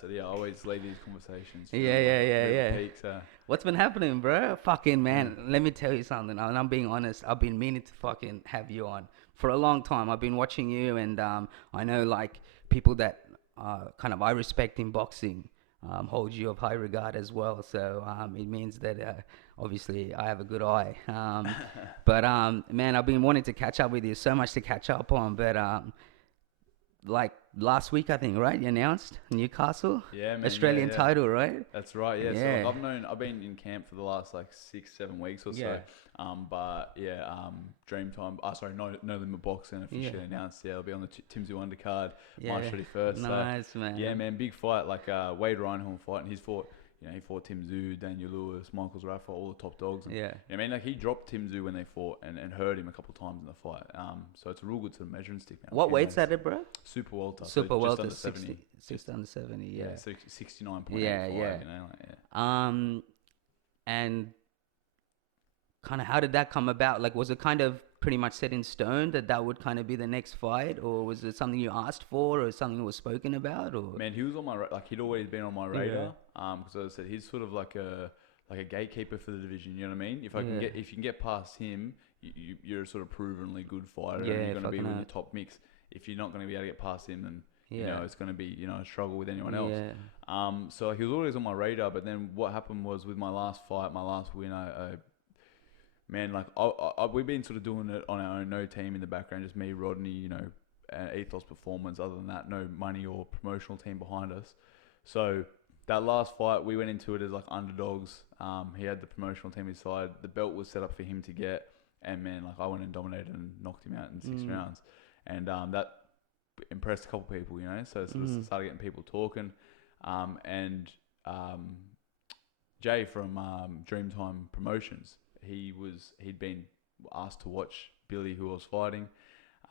So yeah, I always lead these conversations. Yeah. Peak, so. What's been happening, bro? Fucking man, let me tell you something. And I'm being honest. I've been meaning to fucking have you on for a long time. I've been watching you, and I know like people that kind of I respect in boxing hold you of high regard as well. So it means that obviously I have a good eye. But man, I've been wanting to catch up with you. So much to catch up on, but like last week, I think, right? You announced Newcastle, Yeah, man. Australian title, right? That's right. Yeah. Yeah. So I've been in camp for the last like 6-7 weeks or so. But yeah, Dreamtime. Sorry, no limit boxing officially announced. Yeah, it'll be on the Tszyu undercard March 31st. Nice, so, man. Yeah, man. Big fight. Like Wade Reinhold fighting. He's fought. He fought Tszyu, Daniel Lewis, Michael Zerafa, all the top dogs. And, I mean, like he dropped Tszyu when they fought and hurt him a couple of times in the fight. So it's a real good sort of measuring stick now. What weight's that, bro? Super welter. Super so welter, just under 70. Just under 70. Yeah. 69.85. Yeah. You know, like, And kind of how did that come about? Like, was it kind of pretty much set in stone that would kind of be the next fight, or was it something you asked for, or something that was spoken about? Or man, he was on my he'd always been on my radar. Because as I said, he's sort of like a gatekeeper for the division. You know what I mean? If you can get past him, you're a sort of provenly good fighter. Yeah, and you're going to be in fucking the top mix. If you're not going to be able to get past him, then yeah, it's going to be a struggle with anyone else. Yeah. So he was always on my radar. But then what happened was with my last fight, my last win, man, like we've been sort of doing it on our own, no team in the background, just me, Rodney, Ethos Performance. Other than that, no money or promotional team behind us. So that last fight, we went into it as like underdogs. He had the promotional team inside. The belt was set up for him to get, and man, like I went and dominated and knocked him out in 6 rounds, and that impressed a couple of people, So it sort of started getting people talking, and Jay from Dreamtime Promotions. He'd been asked to watch Billy, who I was fighting,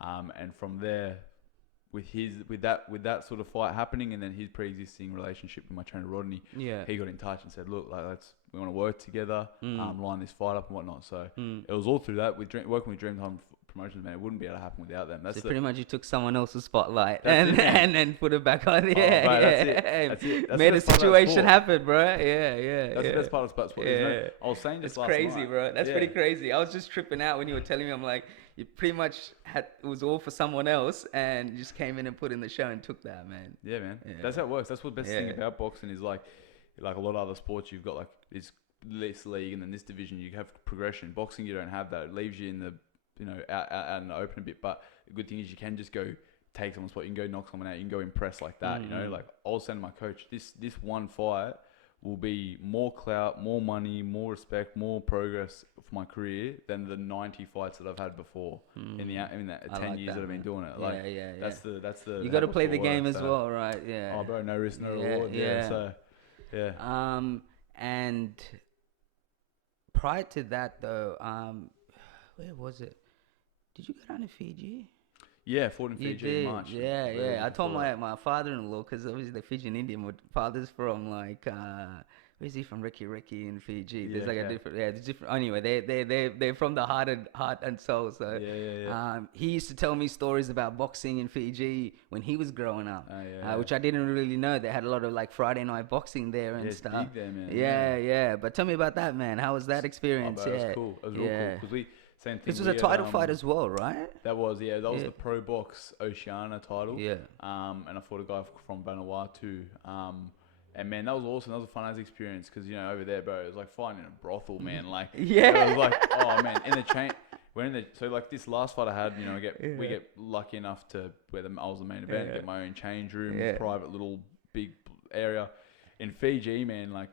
and from there, with that sort of fight happening, and then his pre-existing relationship with my trainer Rodney, he got in touch and said, "Look, like we want to work together, line this fight up and whatnot." So it was all through that with working with Dreamtime Promotions, man. It wouldn't be able to happen without them. So pretty much you took someone else's spotlight and put it back on. That's it. Made a situation happen, bro. That's the best part of sport. I was saying this last crazy, night. bro. That's pretty crazy. I was just tripping out when you were telling me. I'm like, you pretty much it was all for someone else, and you just came in and put in the show and took that, man. Yeah, man. Yeah. That's how it works. That's what the best thing about boxing is. Like a lot of other sports, you've got like this league and then this division. You have progression. Boxing, you don't have that. It leaves you in the out in the open a bit. But the good thing is you can just go take someone's spot. You can go knock someone out. You can go impress like that. Like I'll send my coach. This one fight will be more clout, more money, more respect, more progress for my career than the 90 fights that I've had before in that 10 years that I've been doing it. Like that's the you got to play the game as well, right? Yeah. Oh, bro, no risk, no reward. So and prior to that though, where was it? Did you go down to Fiji? Yeah, fought in Fiji in March. Yeah. I told my father-in-law, because obviously the Fijian Indian, my father's from like, where's he from? Ricky in Fiji. There's a different, there's different. Anyway, they're from the heart and soul. So he used to tell me stories about boxing in Fiji when he was growing up, which I didn't really know. They had a lot of like Friday night boxing there and stuff. It's big there, man. Yeah. But tell me about that, man. How was that experience? It was cool. It was real cool because same thing. This was a title fight as well, right? That was the Pro Box Oceania title. Yeah. And I fought a guy from Vanuatu. And man, that was awesome. That was a fun as experience because over there, bro, it was like fighting in a brothel, man. Like it was like, oh man, in the chain. So like this last fight I had, we get lucky enough to I was the main event, get my own change room, private little big area. In Fiji, man, like.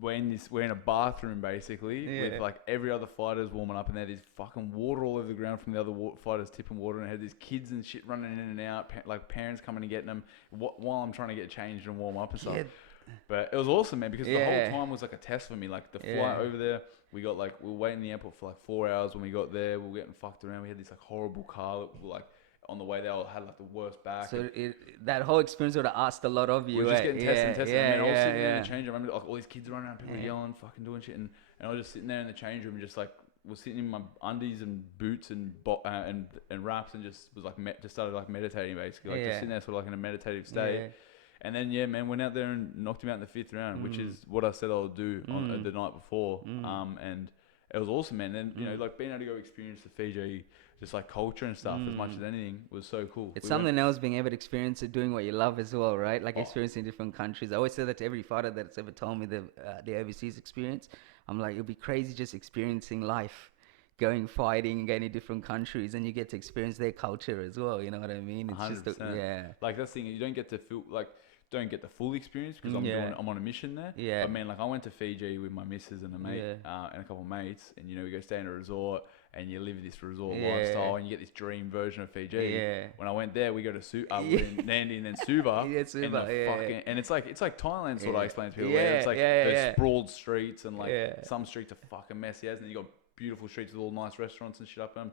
We're in a bathroom basically with like every other fighter's warming up, and there's fucking water all over the ground from the other fighters tipping water, and I had these kids and shit running in and out, like parents coming and getting them while I'm trying to get changed and warm up and stuff. But it was awesome, man, because the whole time was like a test for me. Like the flight over there, we were waiting in the airport for like 4 hours. When we got there, we were getting fucked around. We had this like horrible car that like. On the way, they all had like the worst back. So that whole experience would have asked a lot of you. We were just getting tested. And I was sitting there in the change room. I remember like, all these kids running around, people yelling, fucking doing shit. And I was just sitting there in the change room and just like, was sitting in my undies and boots and wraps and just was like, just started like meditating basically. Like just sitting there sort of like in a meditative state. And then yeah, man, went out there and knocked him out in the 5th round, which is what I said I would do on the night before. And it was awesome, man. And you know, like being able to go experience the Fiji, just like culture and stuff, as much as anything, was so cool. It's something else being able to experience it, doing what you love as well, right? Like experiencing different countries. I always say that to every fighter that's ever told me the overseas experience. I'm like, it'd be crazy just experiencing life, going fighting, going to different countries, and you get to experience their culture as well. You know what I mean? It's 100%. just like that's the thing. You don't get to feel like. Don't get the full experience because I'm on a mission there. Yeah. I mean, like I went to Fiji with my missus and a mate and a couple of mates, and you know we go stay in a resort and you live this resort lifestyle and you get this dream version of Fiji. Yeah. When I went there, we go to we're in Nandi and then Suva. And it's like Thailand sort of. I explain to people. It's like those sprawled streets and like some streets are fucking messy as, and you got beautiful streets with all nice restaurants and shit up them.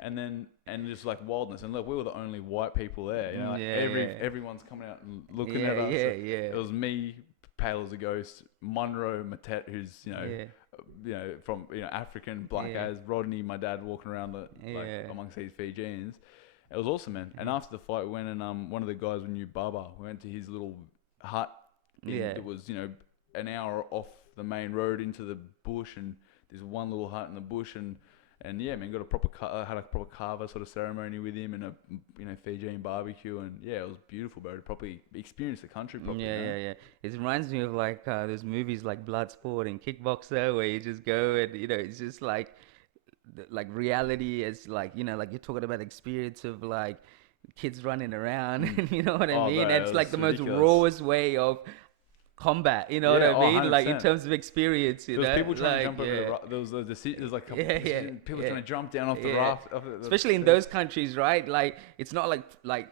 And just like wildness, and look, we were the only white people there. You know, like everyone's coming out and looking at us. It was me, pale as a ghost, Munro Matet, who's you know from African black as Rodney, my dad walking around amongst these Fijians. It was awesome, man. And after the fight, we went and one of the guys we knew, Baba, we went to his little hut. It was an hour off the main road into the bush, and there's one little hut in the bush, and yeah, man, got a proper had a proper carver sort of ceremony with him and a Fijian barbecue, and yeah, it was beautiful, bro. To properly experience the country properly. Yeah. It reminds me of like those movies like Bloodsport and Kickboxer, where you just go and it's just like reality is like like you're talking about the experience of like kids running around, you know what I mean? Bro, it's like the ridiculous. most rawest way of combat, you know what I mean? 100%. Like in terms of experience, there was people trying to jump over the raft. There's like people trying to jump down off the raft. Especially in those countries, right? Like it's not like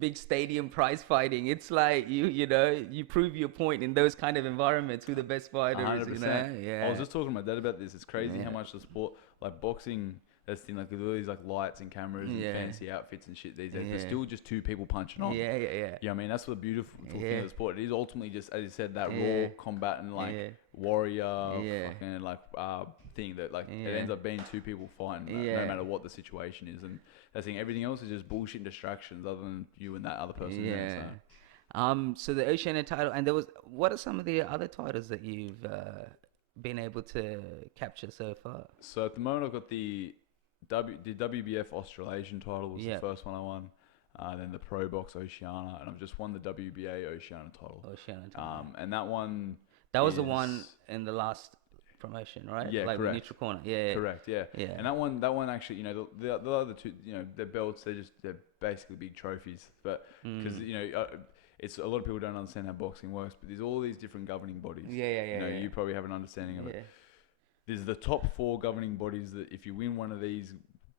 big stadium prize fighting. It's like you prove your point in those kind of environments with the best fighters. 100%. I was just talking to my dad about this. It's crazy how much the sport, like boxing. That's the thing, like with all these like lights and cameras and fancy outfits and shit these days, there's still just two people punching on. Yeah. Yeah, I mean that's the beautiful thing of the sport. It is ultimately just, as you said, that raw combat and like warrior fucking like thing that like it ends up being two people fighting no matter what the situation is. And that's the thing, everything else is just bullshit distractions other than you and that other person. There, so. So the Oceania title, and what are some of the other titles that you've been able to capture so far? So at the moment I've got the WBF Australasian title was the first one I won. Then the Pro Box Oceania, and I've just won the WBA Oceania title. And that one... That was the one in the last promotion, right? Yeah, like correct. Neutral Corner. Yeah. Correct, yeah. And that one actually, the other two, their belts, they're basically big trophies. But because, it's a lot of people don't understand how boxing works, but there's all these different governing bodies. You probably have an understanding of it. There's the top 4 governing bodies that if you win one of these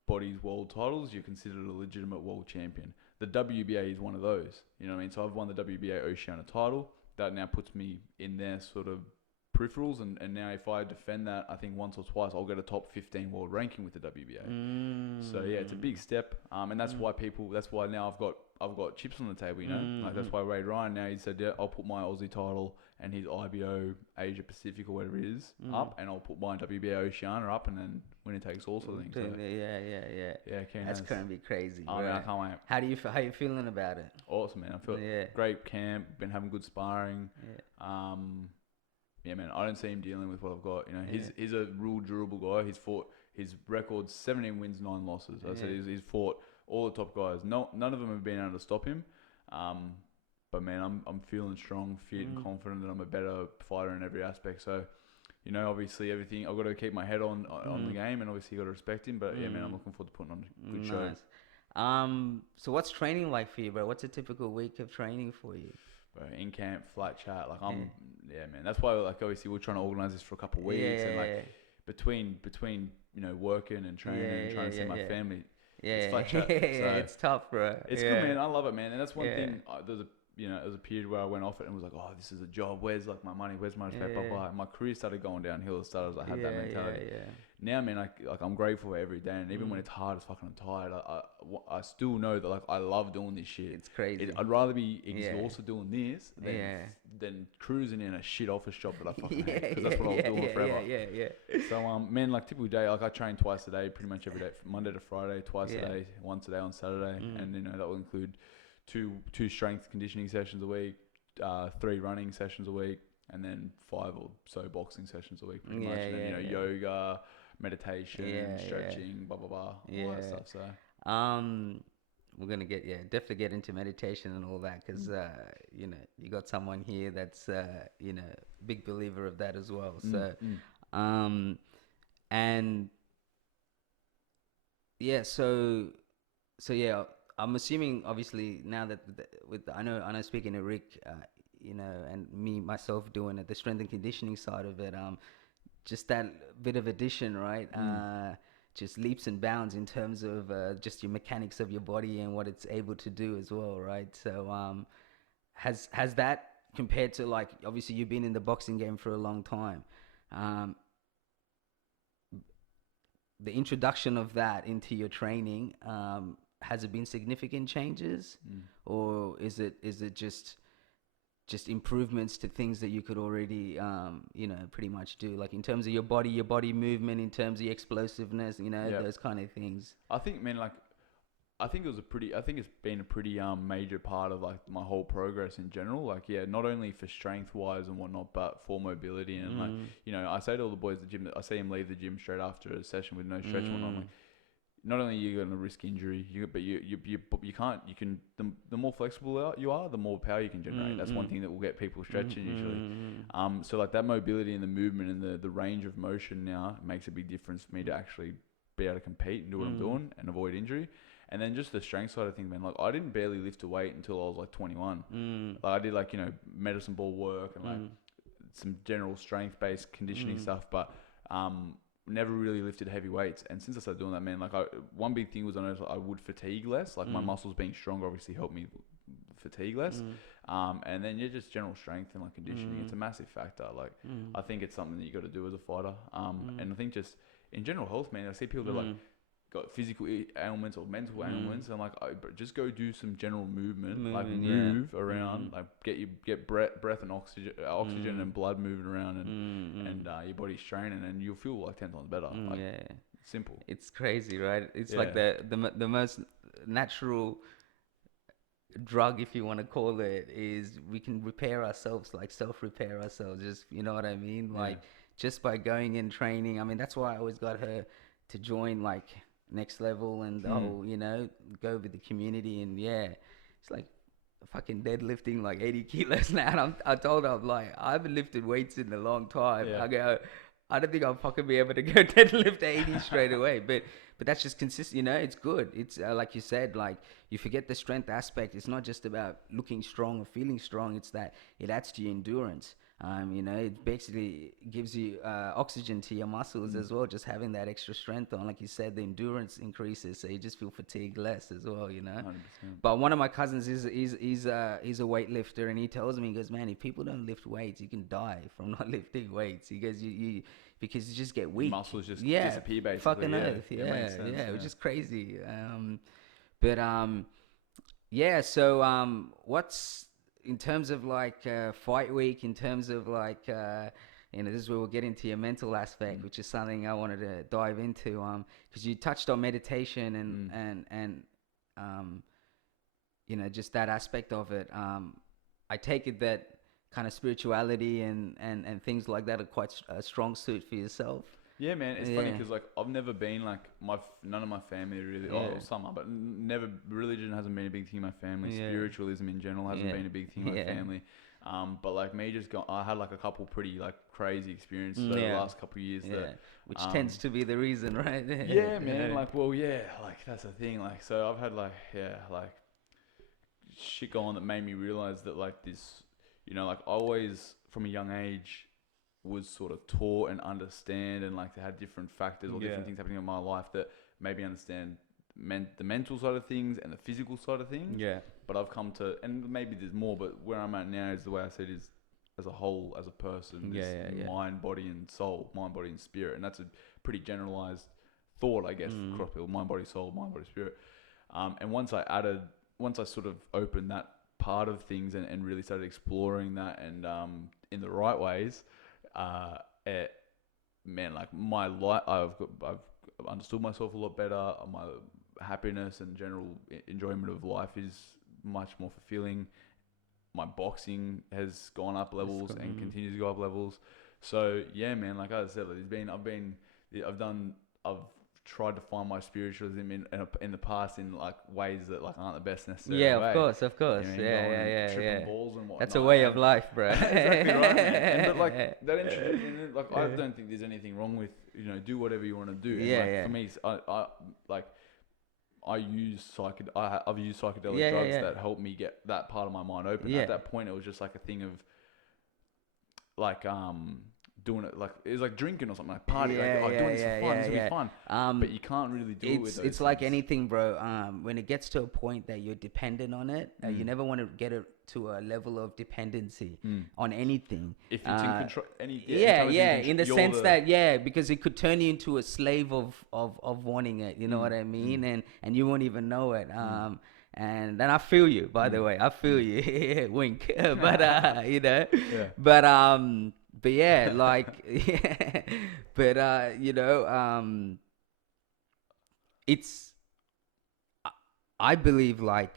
bodies' world titles, you're considered a legitimate world champion. The WBA is one of those. You know what I mean? So I've won the WBA Oceania title. That now puts me in their sort of peripherals. And now if I defend that, I think once or twice, I'll get a top 15 world ranking with the WBA. So yeah, it's a big step. And that's why now I've got chips on the table, like that's why Wade Ryan now, he said, I'll put my Aussie title and his IBO Asia Pacific or whatever it is up, and I'll put my WBA Oceania up, and then winner takes all sort of things. So. Yeah. That's gonna be crazy. I mean, I can't wait. How you feeling about it? Awesome, man. I feel great camp. Been having good sparring. Yeah, man. I don't see him dealing with what I've got. He's a real durable guy. His record's 17 wins, 9 losses. I said he's fought all the top guys. None of them have been able to stop him. But man, I'm feeling strong, fit, and confident that I'm a better fighter in every aspect. So, obviously everything, I've got to keep my head on the game, and obviously got to respect him. But yeah, man, I'm looking forward to putting on a good show. So what's training like for you, bro? What's a typical week of training for you? Bro, in camp, flat chat, like man. That's why, like, obviously we're trying to organize this for a couple of weeks, and like between working and training and trying to see my family. It's flat chat. So it's tough, bro. It's good, man. I love it, man. And that's one thing. There was a period where I went off it and was like, oh, this is a job. Where's like my money? Where's my respect? Blah, blah. My career started going downhill. It started, I had that mentality. Now, man, I'm grateful for every day. And even when it's hard as fucking I'm tired, I still know that like I love doing this shit. It's crazy. I'd rather be exhausted doing this than cruising in a shit office job that I fucking hate. Because that's what I was doing forever. So, man, like typical day, like I train twice a day, pretty much every day, from Monday to Friday, twice a day, once a day on Saturday. And, that will include two strength conditioning sessions a week, 3 running sessions a week, and then 5 or so boxing sessions a week, pretty much. And then, yoga, meditation, stretching, blah blah blah, all that stuff. So we're gonna definitely get into meditation and all that, because you got someone here that's big believer of that as well. So and I'm assuming, obviously, now that I know speaking to Rick, and me myself doing it, the strength and conditioning side of it, just that bit of addition, right? Just leaps and bounds in terms of just your mechanics of your body and what it's able to do as well, right? So has that, compared to, like, obviously you've been in the boxing game for a long time, the introduction of that into your training, has it been significant changes, or is it just improvements to things that you could already pretty much do, like in terms of your body movement, in terms of your explosiveness, those kind of things? I think, man, like, I think it's been a pretty major part of, like, my whole progress in general. Like, not only for strength wise and whatnot, but for mobility. And like, I say to all the boys at the gym, I see them leave the gym straight after a session with no stretch and whatnot. Like, not only are you going to risk injury, but you can't. You can, the more flexible you are, the more power you can generate. That's one thing that will get people stretching usually. So like that mobility and the movement and the range of motion now makes a big difference for me to actually be able to compete and do what I'm doing and avoid injury. And then just the strength side of things, man. Like, I didn't barely lift a weight until I was like 21. Like, I did, like, medicine ball work and like some general strength based conditioning stuff, but never really lifted heavy weights. And since I started doing that, man, like, one big thing was I noticed I would fatigue less. Like, my muscles being stronger obviously helped me fatigue less. And then just general strength and like conditioning, it's a massive factor. Like, I think it's something that you got to do as a fighter. And I think just in general health, man, I see people that like got physical ailments or mental ailments, and like, just go do some general movement, like move around, like get breath and oxygen and blood moving around, and your body's training, and you'll feel like 10 times better. Like, simple. It's crazy, right? It's like the most natural drug, if you want to call it, is we can repair ourselves, like self-repair ourselves, just, you know what I mean? Like, just by going in training. I mean, that's why I always got her to join, like, Next Level and the whole, go with the community. And it's like fucking deadlifting like 80 kilos now. And I told her, I'm like, I haven't lifted weights in a long time. I go, I don't think I'll fucking be able to go deadlift 80 straight away. But that's just consistent, it's good. It's like you said, like, you forget the strength aspect. It's not just about looking strong or feeling strong. It's that it adds to your endurance. It basically gives you oxygen to your muscles as well, just having that extra strength on. Like you said, the endurance increases, so you just feel fatigued less as well, 100%. But one of my cousins is he's a weightlifter, and he tells me, he goes, man, if people don't lift weights, you can die from not lifting weights. He goes, because you just get weak. Your muscles just disappear, basically. Fucking earth, which is crazy. So what's, in terms of like fight week, in terms of like this is where we'll get into your mental aspect, which is something I wanted to dive into, because you touched on meditation and just that aspect of it. I take it that kind of spirituality and things like that are quite a strong suit for yourself. Yeah, man. It's funny because, like, I've never been like none of my family really, or some are, but never. Religion hasn't been a big thing in my family. Spiritualism in general hasn't been a big thing in my family. But like me, I had like a couple pretty like crazy experiences over the last couple of years. Which tends to be the reason, right? Man. Like, like that's the thing. Like, so I've had like shit go on that made me realize that, like, this, like, I always from a young age was sort of taught and understand, and like, to have different factors or different things happening in my life that made me understand the mental side of things and the physical side of things. But I've come to, and maybe there's more, but where I'm at now is the way I see it is as a whole, as a person, mind, body and soul, mind, body and spirit. And that's a pretty generalized thought, I guess, across people: mind, body, soul, mind, body, spirit. And once I sort of opened that part of things and really started exploring that, and in the right ways, like, my life, I've understood myself a lot better. My happiness and general enjoyment of life is much more fulfilling. My boxing has gone up levels and continues to go up levels. So yeah, man, like I said, I've tried to find my spiritualism in the past in like ways that like aren't the best necessarily. Yeah, of course. You know, tripping balls and whatnot. That's a way of life, bro. Exactly right, man. But like that introduction, like I don't think there's anything wrong with, you know, do whatever you want to do. And for me, I've used psychedelic drugs that help me get that part of my mind open. At that point, it was just like a thing of like doing it like it was like drinking or something, like party, doing this for fun, this will be fun. But you can't really do it with those it's like anything, bro. When it gets to a point that you're dependent on it, you never want to get it to a level of dependency on anything. If it's in control, in the sense that because it could turn you into a slave of wanting it. You know what I mean? And you won't even know it. And then I feel you, by the way. I feel you. Wink. But you know. But yeah, like, you know, it's, I believe, like,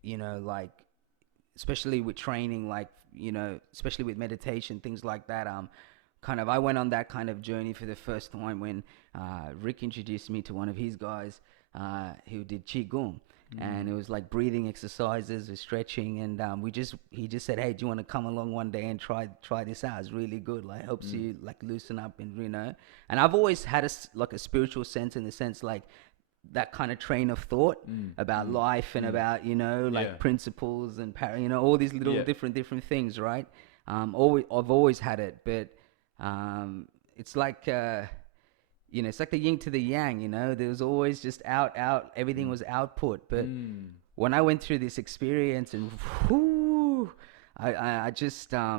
you know, like, especially with training, like, you know, especially with meditation, things like that, I went on that kind of journey for the first time when Rick introduced me to one of his guys who did Qigong. And it was like breathing exercises with stretching, and he just said, hey, do you want to come along one day and try this out? It's really good, like helps you like loosen up, and you know. And I've always had a spiritual sense, in the sense like that kind of train of thought about life and about, you know, like principles and you know, all these little different things, right? I've always had it, but it's like you know, it's like the yin to the yang, you know. There was always just out, everything was output. But when I went through this experience, and I just, I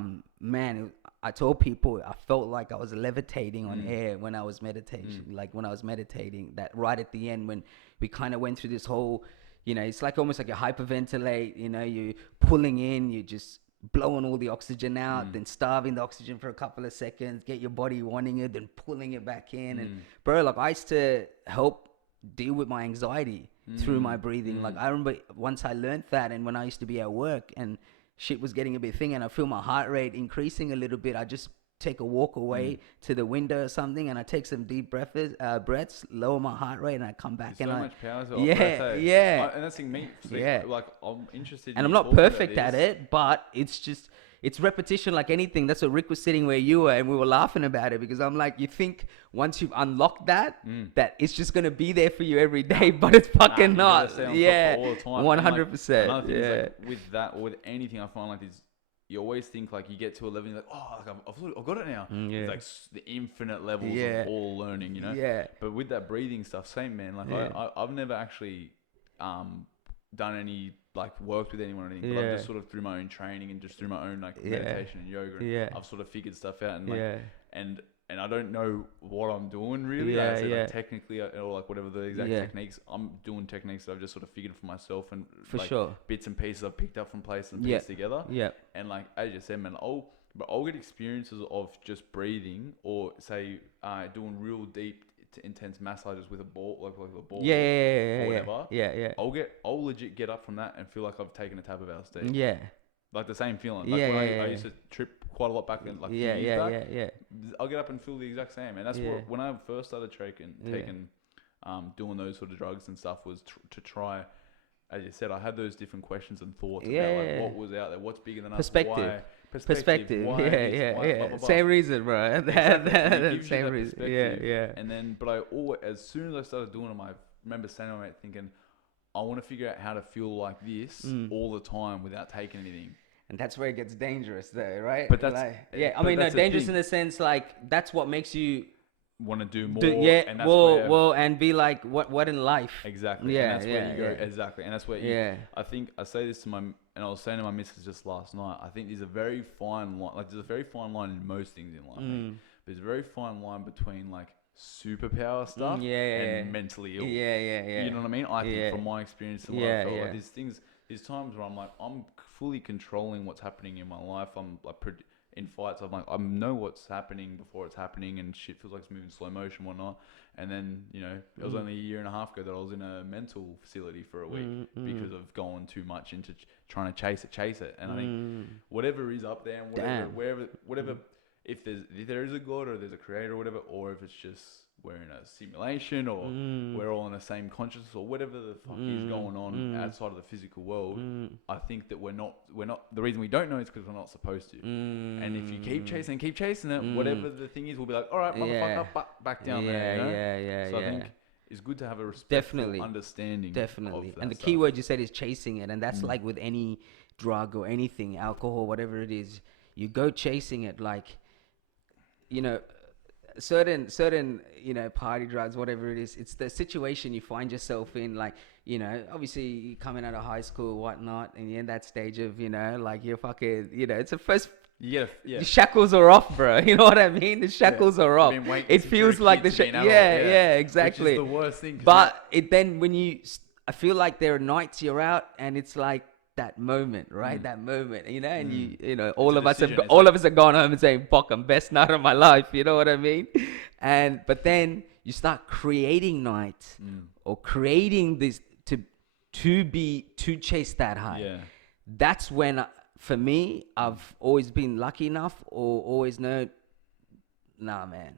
told people I felt like I was levitating on air when I was meditating. Like when I was meditating, that right at the end when we kind of went through this whole, you know, it's like almost like you hyperventilate, you know, you pulling in, you just blowing all the oxygen out, then starving the oxygen for a couple of seconds, get your body wanting it, then pulling it back in. And bro, like I used to help deal with my anxiety through my breathing. Like I remember once I learned that, and when I used to be at work and shit was getting a bit thing and I feel my heart rate increasing a little bit, I just take a walk away to the window or something, and I take some deep breaths, lower my heart rate, and I come back. There's and so much power to it. And that's the thing, me. Like I'm interested. And I'm not perfect at it, but it's repetition, like anything. That's what Rick was sitting where you were, and we were laughing about it, because I'm like, you think once you've unlocked that it's just gonna be there for you every day, but it's fucking not. Yeah, 100%. Yeah. With that or with anything, I find like this. You always think like you get to a level, you're like, oh, like I've got it now. It's like the infinite levels of all learning, you know. Yeah. But with that breathing stuff, same, man. Like I've never actually done any like worked with anyone or anything, but I've just sort of through my own training and just through my own like meditation and yoga, and I've sort of figured stuff out, and like and I don't know what I'm doing really. Like technically, or like whatever the exact techniques, I'm doing techniques that I've just sort of figured for myself, and for like sure bits and pieces I've picked up from places and pieced together. Yeah. And like as you said, man, I'll get experiences of just breathing, or say doing real deep intense massages with a ball, like a ball, or whatever. Yeah. I'll legit get up from that and feel like I've taken a tab of LSD. Yeah. Like the same feeling. Like when I used to trip quite a lot back then, like years back. I'll get up and feel the exact same. And that's what, when I first started taking doing those sort of drugs and stuff, was to try, as you said, I had those different questions and thoughts about like what was out there, what's bigger than us, perspective. Why blah, blah. Same reason, bro. Exactly. Same reason. Yeah. And then, but I always, as soon as I started doing them, I remember saying to my mate, thinking, I want to figure out how to feel like this all the time without taking anything. And that's where it gets dangerous, though, right? But that's like, I mean, no, dangerous in the sense like that's what makes you want to do more. And that's and be like, what in life? Exactly. Yeah, and that's where you go. Exactly, and that's where I think I say this to my, and I was saying to my missus just last night. I think there's a very fine line. Like there's a very fine line in most things in life. There's a very fine line between like superpower stuff and mentally ill. Yeah. You know what I mean? I think from my experience and what I felt like there's times where I'm like, I'm fully controlling what's happening in my life. I'm like in fights, I'm like, I know what's happening before it's happening, and shit feels like it's moving slow motion, whatnot. And then, you know, it was only a year and a half ago that I was in a mental facility for a week because of going too much into trying to chase it. And I think whatever is up there, and whatever, if there is a God or there's a creator or whatever, or if it's just we're in a simulation or we're all in the same consciousness or whatever the fuck is going on outside of the physical world, I think that we're not, the reason we don't know is because we're not supposed to. And if you keep chasing it, whatever the thing is, we'll be like, all right, motherfucker, back down there. You know? So I think it's good to have a respectful understanding. Definitely. Of And the stuff. key word you said is chasing it. And that's like with any drug or anything, alcohol, whatever it is, you go chasing it. Like, you know, certain you know, party drugs, whatever it is, it's the situation you find yourself in. Like, you know, obviously you coming out of high school, whatnot, and you're in that stage of, you know, like you're fucking, you know, it's the first. The shackles are off, bro. You know what I mean? The shackles are off. It feels like the exactly. Which is the worst thing. But then when I feel like there are nights you're out and it's like that moment, right? That moment, you know, and you know, all of us have gone home and saying, "Fuck, I'm best night of my life." You know what I mean? But then you start creating nights or creating this to chase that high. Yeah. That's when, for me, I've always been lucky enough or always known. Nah, man.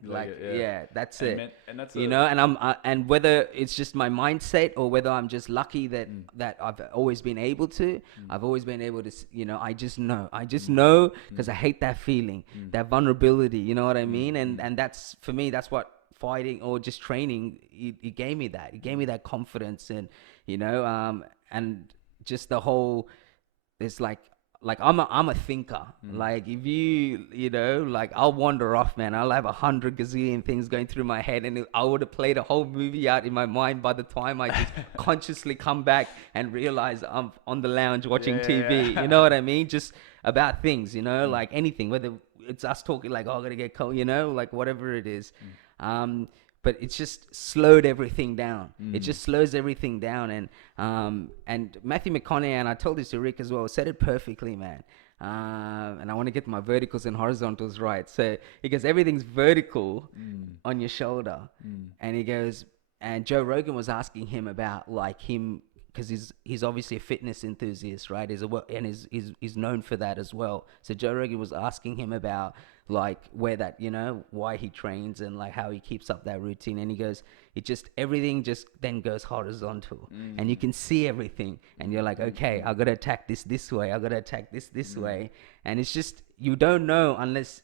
That's it. And that's you know, and and whether it's just my mindset or whether I'm just lucky that I've always been able to, I've always been able to, you know, I just know because I hate that feeling, that vulnerability, you know what I mean? And that's, for me, that's what fighting or just training, it gave me that. It gave me that confidence and, you know, and just the whole, it's like I'm a thinker. Like if you know, like I'll wander off, man. I'll have 100 gazillion things going through my head, and I would have played a whole movie out in my mind by the time I just consciously come back and realize I'm on the lounge watching TV. You know what I mean? Just about things, you know, like anything, whether it's us talking like, oh, I gotta get cold, you know, like whatever it is. But it's just slowed everything down. It just slows everything down. And Matthew McConaughey, and I told this to Rick as well, said it perfectly, man. And I want to get my verticals and horizontals right. So he goes, everything's vertical on your shoulder. And he goes, and Joe Rogan was asking him about like him, because he's obviously a fitness enthusiast, right? He's known for that as well. So Joe Rogan was asking him about like where that, you know, why he trains and like how he keeps up that routine. And he goes, everything just then goes horizontal and you can see everything. And you're like, okay, I got to attack this way. I got to attack this way. And it's just, you don't know unless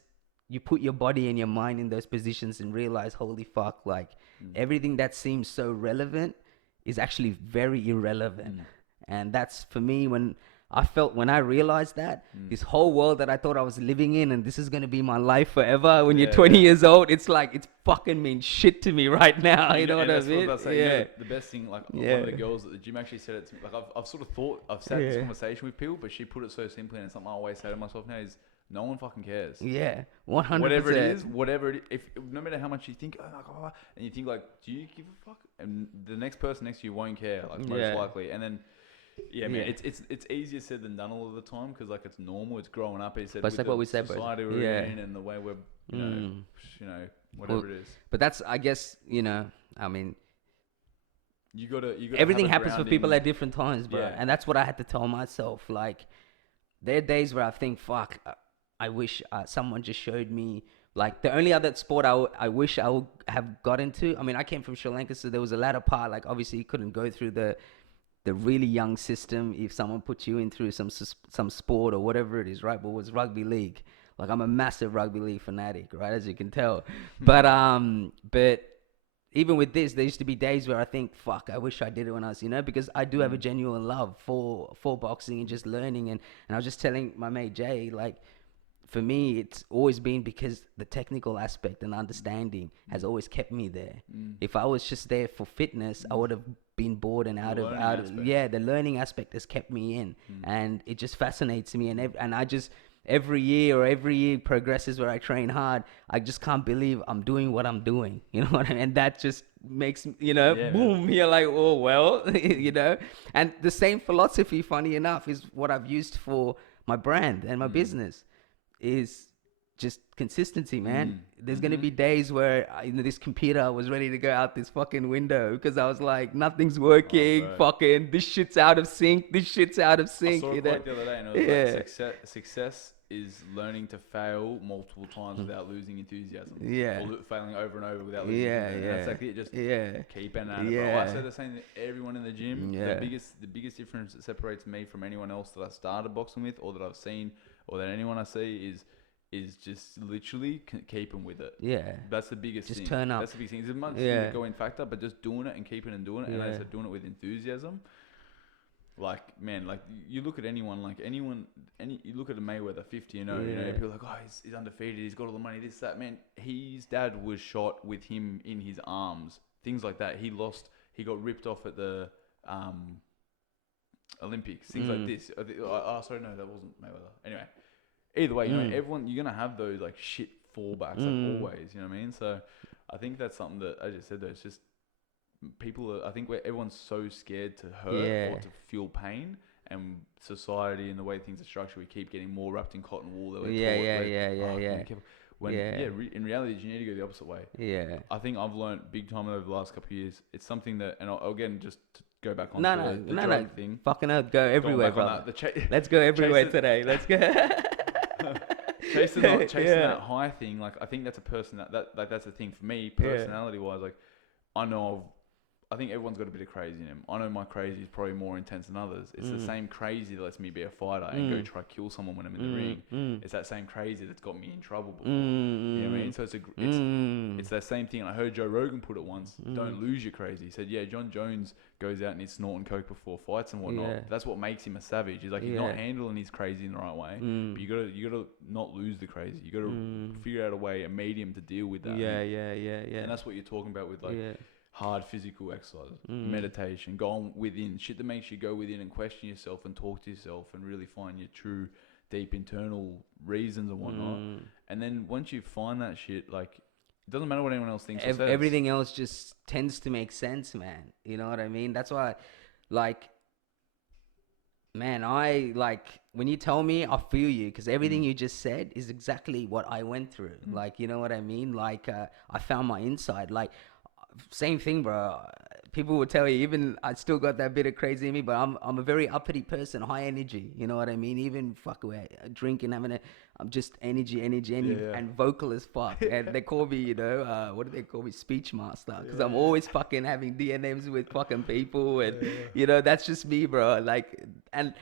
you put your body and your mind in those positions and realize, holy fuck, like everything that seems so relevant is actually very irrelevant. And that's, for me, when I realized that this whole world that I thought I was living in and this is going to be my life forever, when you're 20 years old, it's like, it's fucking mean shit to me right now. You know what I mean? You know, the best thing, like one of the girls at the gym actually said it to me. Like I've sort of thought, I've had this conversation with people, but she put it so simply, and it's something I always say to myself now is, no one fucking cares. Yeah, 100%. Whatever it is, no matter how much you think, and you think like, do you give a fuck? And the next person next to you won't care, like most likely. And then, man, it's easier said than done all of the time because like it's normal, it's growing up. It's like what we said, society we're in and the way we're, you know, whatever it is. But that's, I guess, you know, I mean, you gotta. Everything happens for people at different times, bro. And that's what I had to tell myself. Like, there are days where I think, fuck. I wish someone just showed me, like, the only other sport I wish I would have got into. I mean, I came from Sri Lanka, so there was a latter part. Like, obviously, you couldn't go through the really young system if someone put you in through some sport or whatever it is, right? But it was rugby league. Like, I'm a massive rugby league fanatic, right? As you can tell. But even with this, there used to be days where I think, fuck, I wish I did it when I was, you know, because I do have a genuine love for boxing and just learning. And I was just telling my mate Jay, like, for me, it's always been because the technical aspect and understanding has always kept me there. If I was just there for fitness, I would have been bored and out of the learning aspect has kept me in, and it just fascinates me. And I just, every year progresses where I train hard. I just can't believe I'm doing what I'm doing. You know what I mean? And that just makes, you know, boom, you're like, oh, well, you know. And the same philosophy, funny enough, is what I've used for my brand and my business. Is just consistency, man. There's gonna be days where this computer was ready to go out this fucking window because I was like, nothing's working. Fucking this shit's out of sync. This shit's out of sync. I saw a quote the other day, and it was like, success is learning to fail multiple times without losing enthusiasm. Yeah. Or failing over and over without losing enthusiasm. And that's like it. Just keep at it. Yeah. Bro. I say the same to everyone in the gym. Yeah. The biggest difference that separates me from anyone else that I started boxing with, or that I've seen, or that anyone I see is just literally keeping with it. Yeah. That's the biggest thing. Just turn up. That's the biggest thing. It's a much the go-in factor, but just doing it and keeping and doing it. And I said doing it with enthusiasm. Like, man, like you look at anyone, you look at a Mayweather 50 and 0, you know, people are like, oh, he's undefeated, he's got all the money, this, that, man. His dad was shot with him in his arms, things like that. He got ripped off at the Olympics, things like this. Sorry, no, that wasn't Mayweather. Anyway, either way, you know, everyone, you're gonna have those like shit fallbacks, like always, you know what I mean? So I think that's something that I just said though, it's just people I think everyone's so scared to hurt or to feel pain, and society and the way things are structured, we keep getting more wrapped in cotton wool. When in reality, you need to go the opposite way. Yeah, I think I've learned big time over the last couple of years. It's something that, and I'll again just to go back on the drug thing. Fucking hell, go everywhere, bro. Let's go everywhere today. Let's go. Chasing that high thing, like I think that's a person that's the thing for me personality wise. Like I think everyone's got a bit of crazy in him. I know my crazy is probably more intense than others. It's the same crazy that lets me be a fighter and go try kill someone when I'm in the ring. It's that same crazy that's got me in trouble before. You know what I mean? So it's that same thing. And I heard Joe Rogan put it once. Don't lose your crazy. He said, John Jones goes out and he's snorting coke before fights and whatnot. Yeah. That's what makes him a savage. He's like, he's not handling his crazy in the right way. But you gotta not lose the crazy. You gotta figure out a way, a medium to deal with that. Yeah. And that's what you're talking about with like hard physical exercise, meditation, going within, shit that makes you go within and question yourself and talk to yourself and really find your true, deep internal reasons and whatnot. And then once you find that shit, like, it doesn't matter what anyone else thinks or says. Everything else just tends to make sense, man. You know what I mean? That's why, like, man, when you tell me, I feel you, because everything you just said is exactly what I went through. Like, you know what I mean? Like, I found my inside. Like, same thing, bro. People will tell you, even I still got that bit of crazy in me, but I'm a very uppity person, high energy. You know what I mean? Even drinking, I'm just energy, and vocal as fuck. And they call me, what do they call me? Speech master, because I'm always fucking having DMs with fucking people, and that's just me, bro. Like, and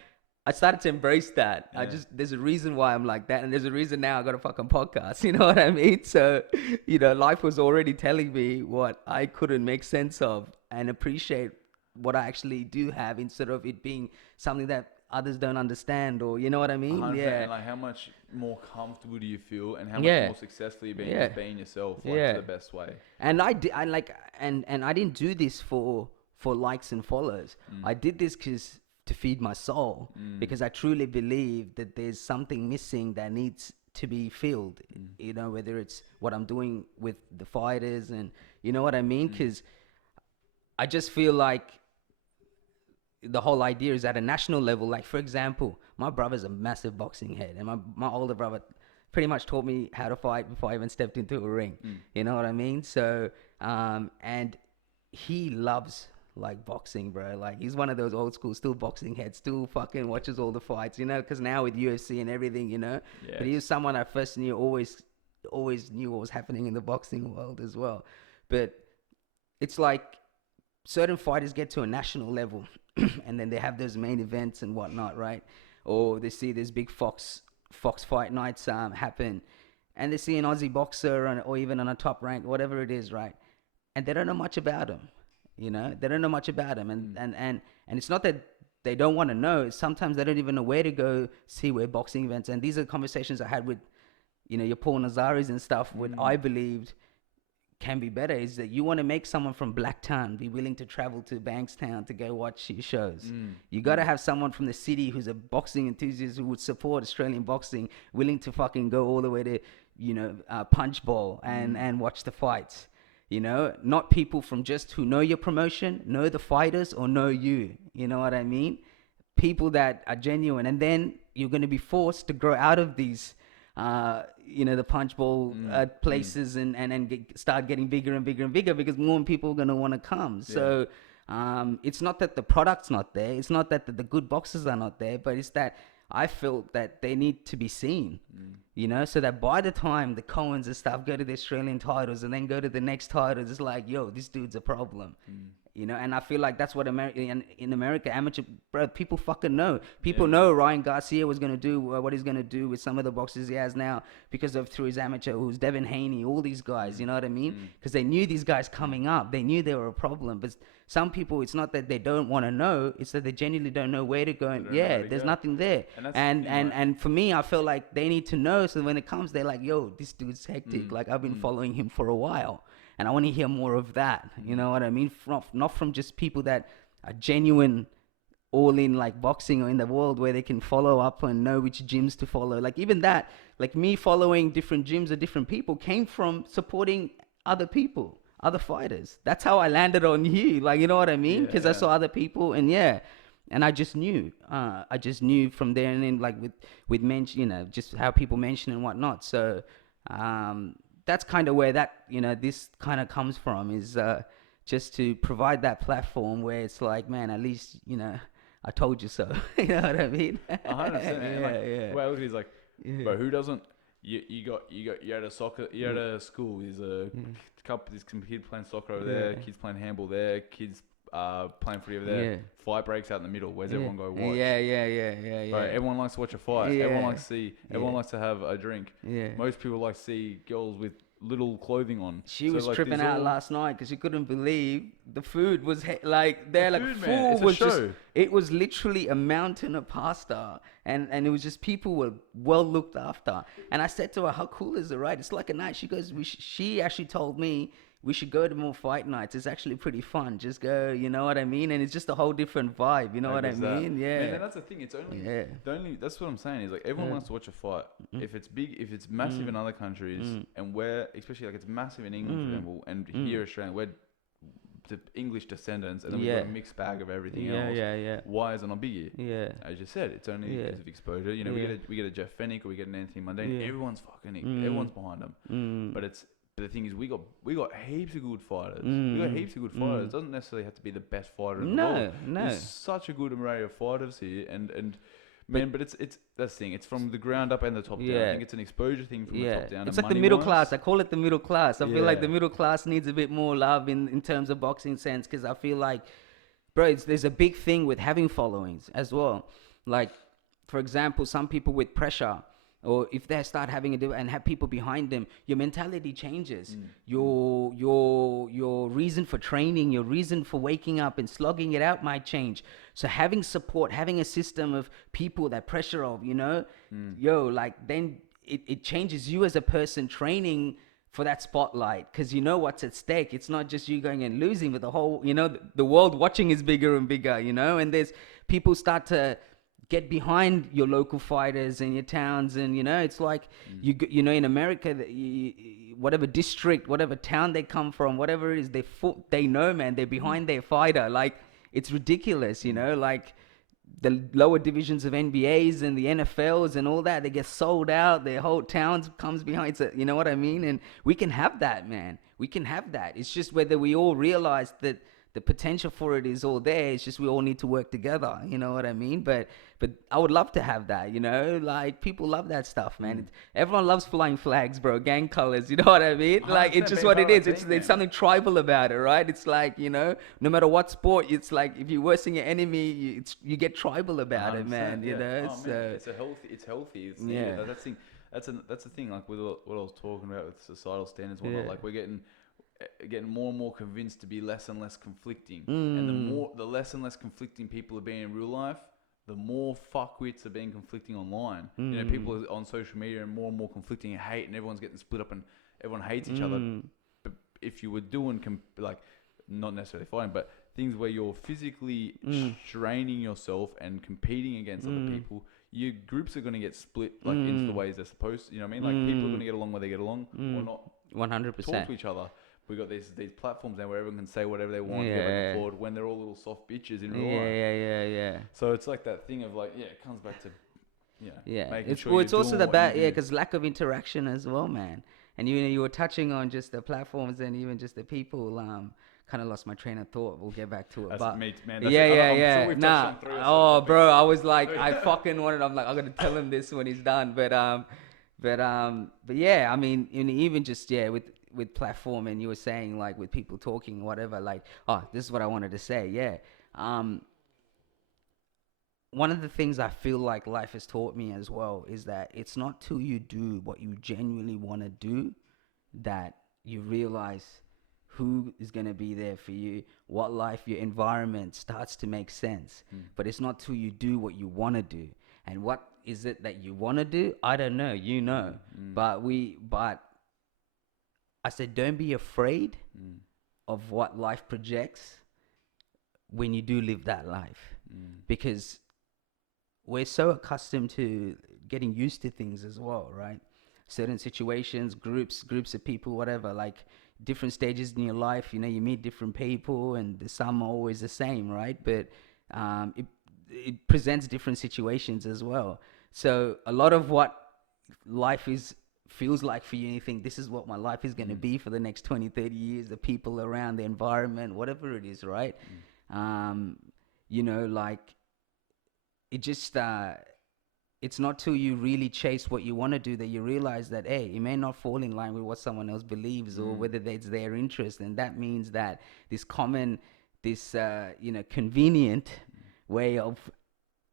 I started to embrace that. There's a reason why I'm like that. And there's a reason now I got a fucking podcast. You know what I mean? So, life was already telling me what I couldn't make sense of and appreciate what I actually do have, instead of it being something that others don't understand, or, you know what I mean? 100%. Yeah. And like, how much more comfortable do you feel, and how much more successful you being yourself, like, to the best way. And I didn't do this for likes and follows. I did this to feed my soul, because I truly believe that there's something missing that needs to be filled, whether it's what I'm doing with the fighters, and you know what I mean? Because I just feel like the whole idea is at a national level. Like, for example, my brother's a massive boxing head, and my older brother pretty much taught me how to fight before I even stepped into a ring. You know what I mean? So, and he loves like boxing, bro. Like, he's one of those old school, still boxing heads, still fucking watches all the fights, because now with UFC and everything, but he was someone I first knew, always knew what was happening in the boxing world as well. But it's like certain fighters get to a national level and then they have those main events and whatnot, right? Or they see this big Fox fight nights happen, and they see an Aussie boxer or even on a top rank, whatever it is, right? And they don't know much about him. They don't know much about him, and it's not that they don't want to know. Sometimes they don't even know where to go see where boxing events. And these are conversations I had with, your Paul Nazaris and stuff. What I believed can be better is that you want to make someone from Blacktown be willing to travel to Bankstown to go watch your shows. You got to have someone from the city who's a boxing enthusiast who would support Australian boxing, willing to fucking go all the way to, Punch Bowl and watch the fights. Not people from just who know your promotion, know the fighters, or know you. You know what I mean? People that are genuine. And then you're going to be forced to grow out of these the punch bowl places and start getting bigger and bigger and bigger because more people are going to want to come. So it's not that the product's not there. It's not that the good boxes are not there, but it's that I felt that they need to be seen, so that by the time the Coens and stuff go to the Australian titles and then go to the next titles, it's like, yo, this dude's a problem. And I feel like that's what in America, amateur, bro, people fucking know. People know Ryan Garcia was going to do what he's going to do with some of the boxes he has now because of through his amateur, who's Devin Haney, all these guys, you know what I mean? Because they knew these guys coming up. They knew they were a problem. But some people, it's not that they don't want to know, it's that they genuinely don't know where to go. And there's nothing there. And for me, I feel like they need to know, so when it comes, they're like, yo, this dude's hectic. Like, I've been following him for a while. And I want to hear more of that. You know what I mean? Not from just people that are genuine, all in like boxing or in the world where they can follow up and know which gyms to follow. Like even that, like me following different gyms or different people came from supporting other people, other fighters. That's how I landed on you. Like, you know what I mean? Because I saw other people and I just knew. I just knew from there, and then like with mention, just how people mention and whatnot. So, that's kind of where that, this kind of comes from, is just to provide that platform where it's like, man, at least, I told you so. You know what I mean? 100%, man. Well, he's like, bro, who doesn't? You had a soccer, you had a school. There's a couple, there's some kids playing soccer over there, kids playing handball there, kids playing footy over there. Fight breaks out in the middle. Where's everyone go watch? Yeah. Right, everyone likes to watch a fight. Everyone likes to see. Everyone likes to have a drink. Most people like to see girls with little clothing on. She was like tripping out last night because she couldn't believe the food was full. It was literally a mountain of pasta, and it was just, people were well looked after. And I said to her, how cool is it, right? It's like a night. She goes, she actually told me we should go to more fight nights. It's actually pretty fun. Just go, you know what I mean? And it's just a whole different vibe, you know what I mean? Yeah. Man, that's the thing. It's only, that's what I'm saying, is like everyone wants to watch a fight. If it's big, if it's massive in other countries, and where, especially like it's massive in England, for example, and here in Australia, we're the English descendants, and then we've got a mixed bag of everything else. Why is it not big here? As you said, it's only because of exposure. We get a Jeff Fennick or we get an Anthony Mundane. Everyone's fucking, everyone's behind them. But the thing is, we got heaps of good fighters. It doesn't necessarily have to be the best fighter in the world. There's such a good array of fighters here, but it's that's the thing. It's from the ground up and the top down. I think it's an exposure thing from the top down. It's like the middle class. I call it the middle class. I feel like the middle class needs a bit more love in terms of boxing sense, because I feel like, bro, there's a big thing with having followings as well. Like, for example, some people with pressure, or if they start having and have people behind them, your mentality changes. Your reason for training, your reason for waking up and slogging it out might change. So having support, having a system of people, that pressure of, then it changes you as a person training for that spotlight, because you know what's at stake. It's not just you going and losing, but the whole, the world watching is bigger and bigger, and there's people start to get behind your local fighters in your towns, and it's like in America, whatever district, whatever town they come from, whatever it is, they know, man, they're behind their fighter. Like, it's ridiculous, like the lower divisions of NBAs and the NFLs and all that, they get sold out, their whole towns comes behind. So, you know what I mean? And we can have that, man. We can have that. It's just whether we all realize that the potential for it is all there. It's just we all need to work together. You know what I mean? But I would love to have that, like people love that stuff, man. Everyone loves flying flags, bro. Gang colors, you know what I mean? Like, it's just what it is. It's something tribal about it, right? It's like, no matter what sport, it's like if you're versing your enemy, you get tribal about it, man. So it's healthy. That's the thing. Like with what I was talking about with societal standards, whatnot. Like, we're getting more and more convinced to be less and less conflicting, and the less and less conflicting people are being in real life, the more fuckwits are being conflicting online. People are on social media and more conflicting and hate, and everyone's getting split up and everyone hates each other. But if you were doing like, not necessarily fighting, but things where you're physically straining yourself and competing against other people, your groups are going to get split like into the ways they're supposed to. You know what I mean? Like, people are going to get along where they get along, or not 100% talk to each other. We got these platforms now where everyone can say whatever they want, forward, when they're all little soft bitches in real life. Yeah. So it's like that thing of like, it comes back to It's also the bad, because lack of interaction as well, man. And you were touching on just the platforms and even just the people. Kind of lost my train of thought. We'll get back to it. But me, man. Sure nah. Oh, bro, I was like, I fucking wanted. I'm like, I'm gonna tell him this when he's done. But yeah. I mean, even just with platform, and you were saying like with people talking, whatever. Like, this is what I wanted to say. Yeah. One of the things I feel like life has taught me as well is that it's not till you do what you genuinely want to do that you realize who is going to be there for you, what life, your environment starts to make sense. But it's not till you do what you want to do. And what is it that you want to do? I don't know, But I said, don't be afraid of what life projects when you do live that life. Because we're so accustomed to getting used to things as well, right? Certain situations, groups of people, whatever, like different stages in your life, you meet different people, and some are always the same, right? But it presents different situations as well. So a lot of what life feels like for you, and you think, this is what my life is going to be for the next 20, 30 years, the people around, the environment, whatever it is, right? Like, it just, it's not till you really chase what you want to do that you realize that, hey, it may not fall in line with what someone else believes or whether it's their interest. And that means that this convenient way of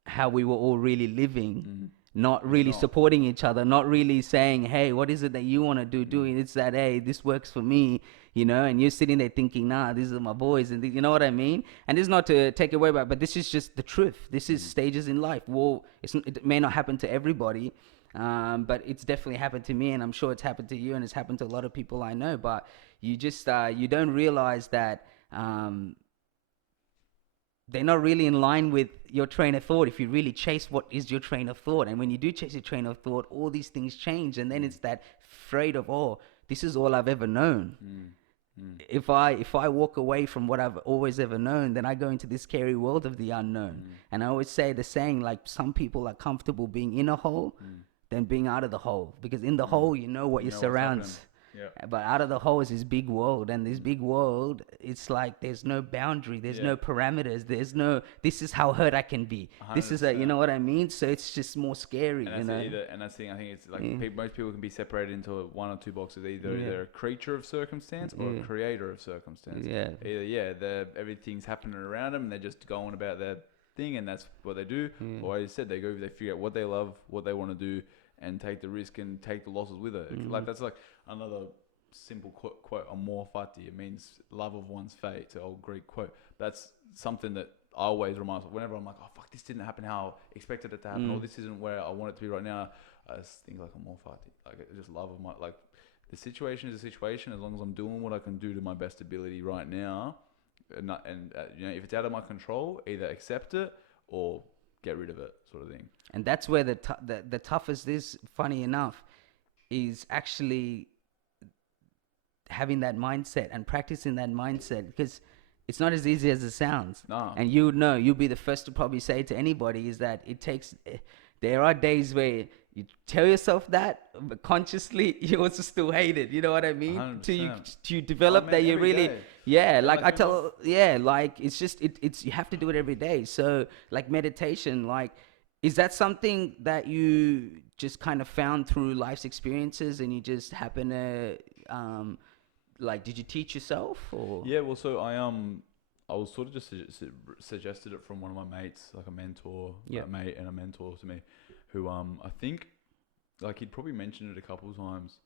how we were all really living, not really supporting each other, not really saying, hey, what is it that you want to do? Doing it's that, hey, this works for me, and you're sitting there thinking, nah, these are my boys, and you know what I mean? And this is not to take away but this is just the truth. This is stages in life. Well, it may not happen to everybody, but it's definitely happened to me, and I'm sure it's happened to you, and it's happened to a lot of people I know. But you just you don't realize that they're not really in line with your train of thought if you really chase what is your train of thought. And when you do chase your train of thought, all these things change, and then it's that afraid of, this is all I've ever known. If I walk away from what I've always ever known, then I go into this scary world of the unknown. And I always say the saying, like, some people are comfortable being in a hole than being out of the hole, because in the hole what your surrounds. But out of the hole is this big world, and this big world, it's like there's no boundary, there's no parameters, this is how hurt I can be. 100%. This is you know what I mean? So it's just more scary. And that's the thing, I think it's like most people can be separated into one or two boxes, either they're a creature of circumstance or a creator of circumstance. Either everything's happening around them and they're just going about their thing, and that's what they do. Or as I said, they figure out what they love, what they want to do, and take the risk and take the losses with it. Like, that's like another simple quote, amor fati. It means love of one's fate. It's an old Greek quote. That's something that I always remind myself whenever I'm like, fuck, this didn't happen how I expected it to happen, or this isn't where I want it to be right now. I just think like amor fati. Like, it's just love of my, like, the situation is a situation. As long as I'm doing what I can do to my best ability right now, and if it's out of my control, either accept it or get rid of it, sort of thing. And that's where the toughest is, funny enough, is actually having that mindset and practicing that mindset, because it's not as easy as it sounds. No. And you'll be the first to probably say to anybody is that there are days where you tell yourself that, but consciously you also still hate it. You know what I mean? 100%. To you develop that you really day. like it's just it's you have to do it every day. So like meditation, like, is that something that you just kind of found through life's experiences, and you just happen to like, did you teach yourself, or? Yeah, well, so I was sort of just suggested it from one of my mates, like a mentor, a mate and a mentor to me, who I think, like, he'd probably mentioned it a couple of times,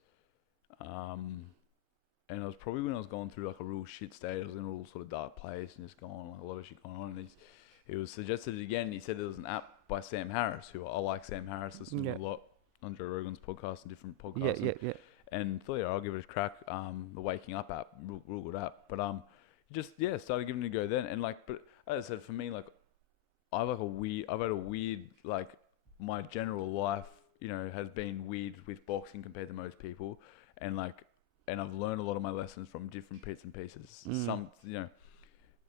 and it was probably when I was going through like a real shit state. I was in a real sort of dark place and just going like a lot of shit going on. And he was suggested it again. And he said there was an app by Sam Harris, who I like. Sam Harris, listen to a lot on Joe Rogan's podcast and different podcasts. And thought, I'll give it a crack. The Waking Up app, real good app. But just started giving it a go then. And like, but as I said, for me, like, I've had a weird, like, my general life, has been weird with boxing compared to most people, and like, and I've learned a lot of my lessons from different bits and pieces. Some,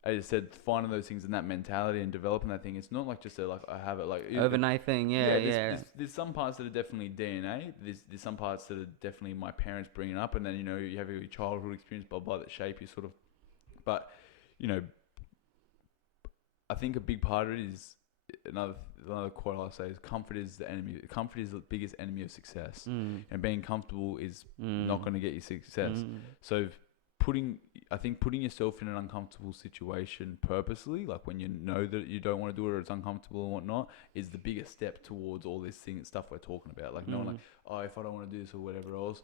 I just said finding those things and that mentality and developing that thing. It's not like just I have it like overnight thing. There's some parts that are definitely DNA. There's some parts that are definitely my parents bringing up, and then you have your childhood experience, blah blah, that shape you sort of. But I think a big part of it is another quote I'll say is comfort is the enemy. Comfort is the biggest enemy of success, and being comfortable is not going to get you success. So putting yourself in an uncomfortable situation purposely, like when you know that you don't want to do it or it's uncomfortable and whatnot, is the biggest step towards all this stuff we're talking about. Like no one like, oh, if I don't want to do this or whatever else.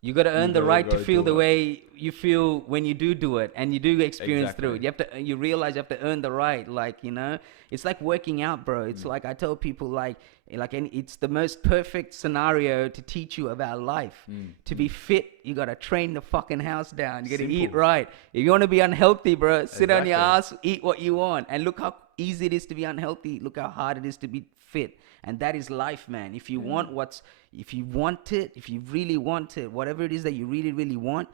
You got to earn the right to feel the way you feel when you do it, and you do experience through it. You realize you have to earn the right. Like, it's like working out, bro. It's like I tell people it's the most perfect scenario to teach you about life. To be fit, you got to train the fucking house down. You got to eat right. If you want to be unhealthy, bro, sit on your ass, eat what you want. And look how easy it is to be unhealthy. Look how hard it is to be fit. And that is life, man. If you if you really want it, whatever it is that you really, really want,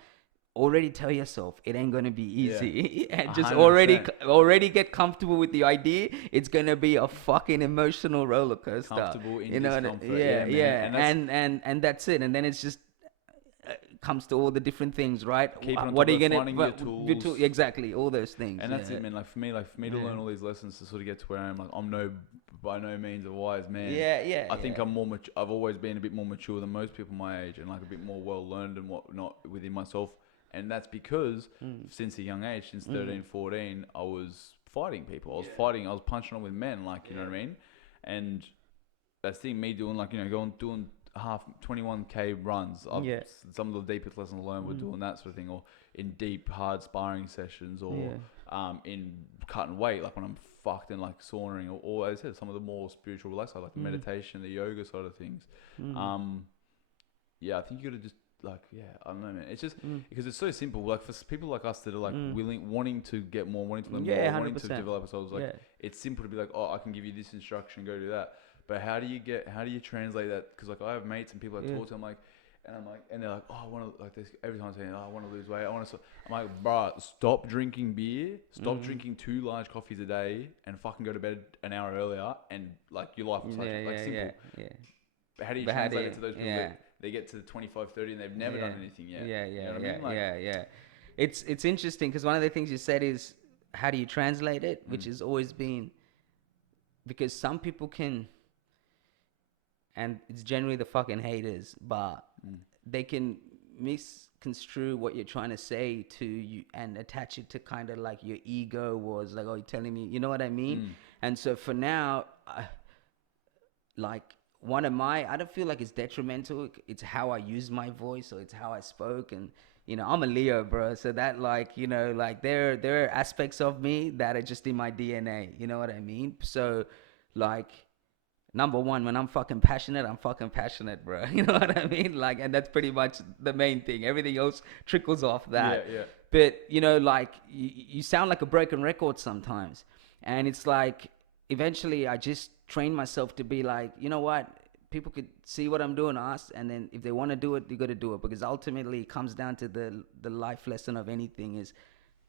already tell yourself it ain't gonna be easy. And just 100%. already get comfortable with the idea. It's gonna be a fucking emotional roller coaster. Comfortable in discomfort. And that's it. And then it's just comes to all the different things, right? What are you gonna finding your tools? Exactly, all those things. And that's it, man. Like for me to learn all these lessons to sort of get to where I am, like I'm by no means a wise man. I think I'm more I've always been a bit more mature than most people my age, and like a bit more well learned and whatnot within myself. And that's because since a young age, since 13, 14, I was fighting people. I was punching on with men, like you know what I mean. And that's the thing, me doing doing half 21k runs. Some of the deepest lessons I learned were doing that sort of thing, or in deep hard sparring sessions, or in cutting weight, like when I'm fucked and like sauntering, or as I said, some of the more spiritual relaxation, like the meditation, the yoga side of things. I think you gotta just I don't know, man. It's just because it's so simple. Like for people like us that are like wanting to get more, wanting to learn more, 100%. Wanting to develop ourselves, it's simple to be like, oh, I can give you this instruction, go do that. But how do you translate that? Because like I have mates and people I talk to, and they're like, oh, I want to, like this every time I'm saying, oh, I want to lose weight, I'm like, bruh, stop drinking beer, stop drinking 2 large coffees a day, and fucking go to bed an hour earlier, and like your life will change. Simple. But how do you translate it to those people that they get to 25, 30 and they've never done anything yet? It's interesting because one of the things you said is, how do you translate it? Which has always been, because some people can, and it's generally the fucking haters, but they can misconstrue what you're trying to say to you and attach it to kind of like your ego was like, oh, you're telling me, you know what I mean? And so for now, I don't feel like it's detrimental. It's how I use my voice, or it's how I spoke. And, I'm a Leo, bro. So that there are aspects of me that are just in my DNA. You know what I mean? So number one, when I'm fucking passionate, bro. You know what I mean? And that's pretty much the main thing. Everything else trickles off that. But, you sound like a broken record sometimes. And it's like, eventually I just train myself to be like, you know what? People could see what I'm doing, and then if they want to do it, you got to do it. Because ultimately it comes down to the life lesson of anything is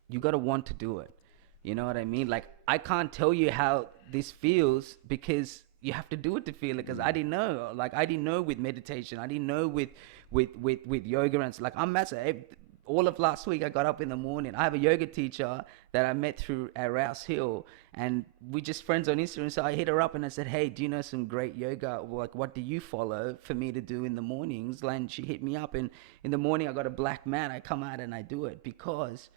you got to want to do it. You know what I mean? Like, I can't tell you how this feels because you have to do it to feel it, because I didn't know. I didn't know with meditation. I didn't know with yoga and stuff. I'm massive. All of last week, I got up in the morning. I have a yoga teacher that I met through at Rouse Hill, and we just friends on Instagram. So I hit her up and I said, hey, do you know some great yoga? Like, what do you follow for me to do in the mornings? And she hit me up, and in the morning, I got a black mat. I come out and I do it because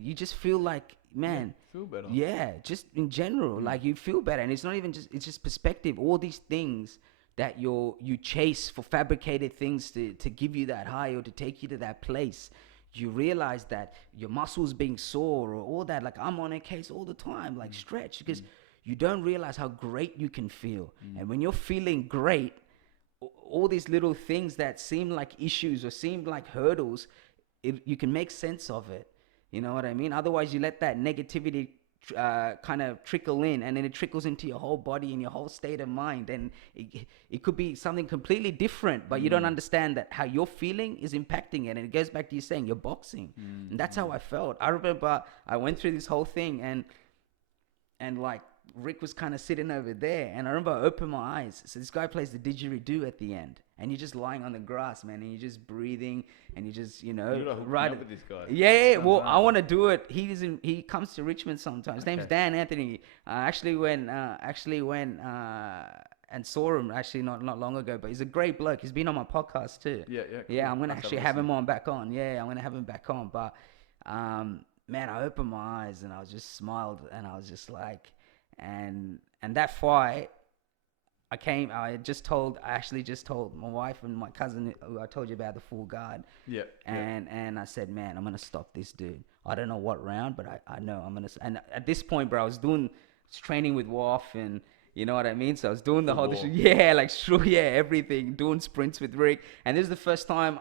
you just feel like, man, feel better. Yeah, just in general, like you feel better. And it's not even just, it's just perspective. All these things that you chase for, fabricated things to give you that high or to take you to that place, you realize that your muscles being sore or all that. Like, I'm on a case all the time, like stretch, because you don't realize how great you can feel. And when you're feeling great, all these little things that seem like issues or seem like hurdles, you can make sense of it. You know what I mean? Otherwise, you let that negativity kind of trickle in, and then it trickles into your whole body and your whole state of mind, and it could be something completely different, but you don't understand that how you're feeling is impacting it. And it goes back to you saying you're boxing, and that's how I felt. I remember I went through this whole thing, and like Rick was kind of sitting over there, and I remember I opened my eyes. So this guy plays the didgeridoo at the end, and you're just lying on the grass, man, and you're just breathing, and you just, you know, You're right up with this guy. Yeah. Well, I want to do it. He comes to Richmond sometimes. His name's Dan Anthony. I actually went and saw him actually not long ago. But he's a great bloke. He's been on my podcast too. Yeah. Cool. Yeah, I'm gonna actually have him back on. Yeah, I'm gonna have him back on. But man, I opened my eyes and I was just smiled, and I was just like, and that fight, I actually just told my wife and my cousin, who I told you about, the full guard. Yeah. And I said, man, I'm gonna stop this dude. I don't know what round, but I know I'm gonna. And at this point, bro, I was training with Woff, and you know what I mean. So I was doing the whole, everything, doing sprints with Rick. And this is the first time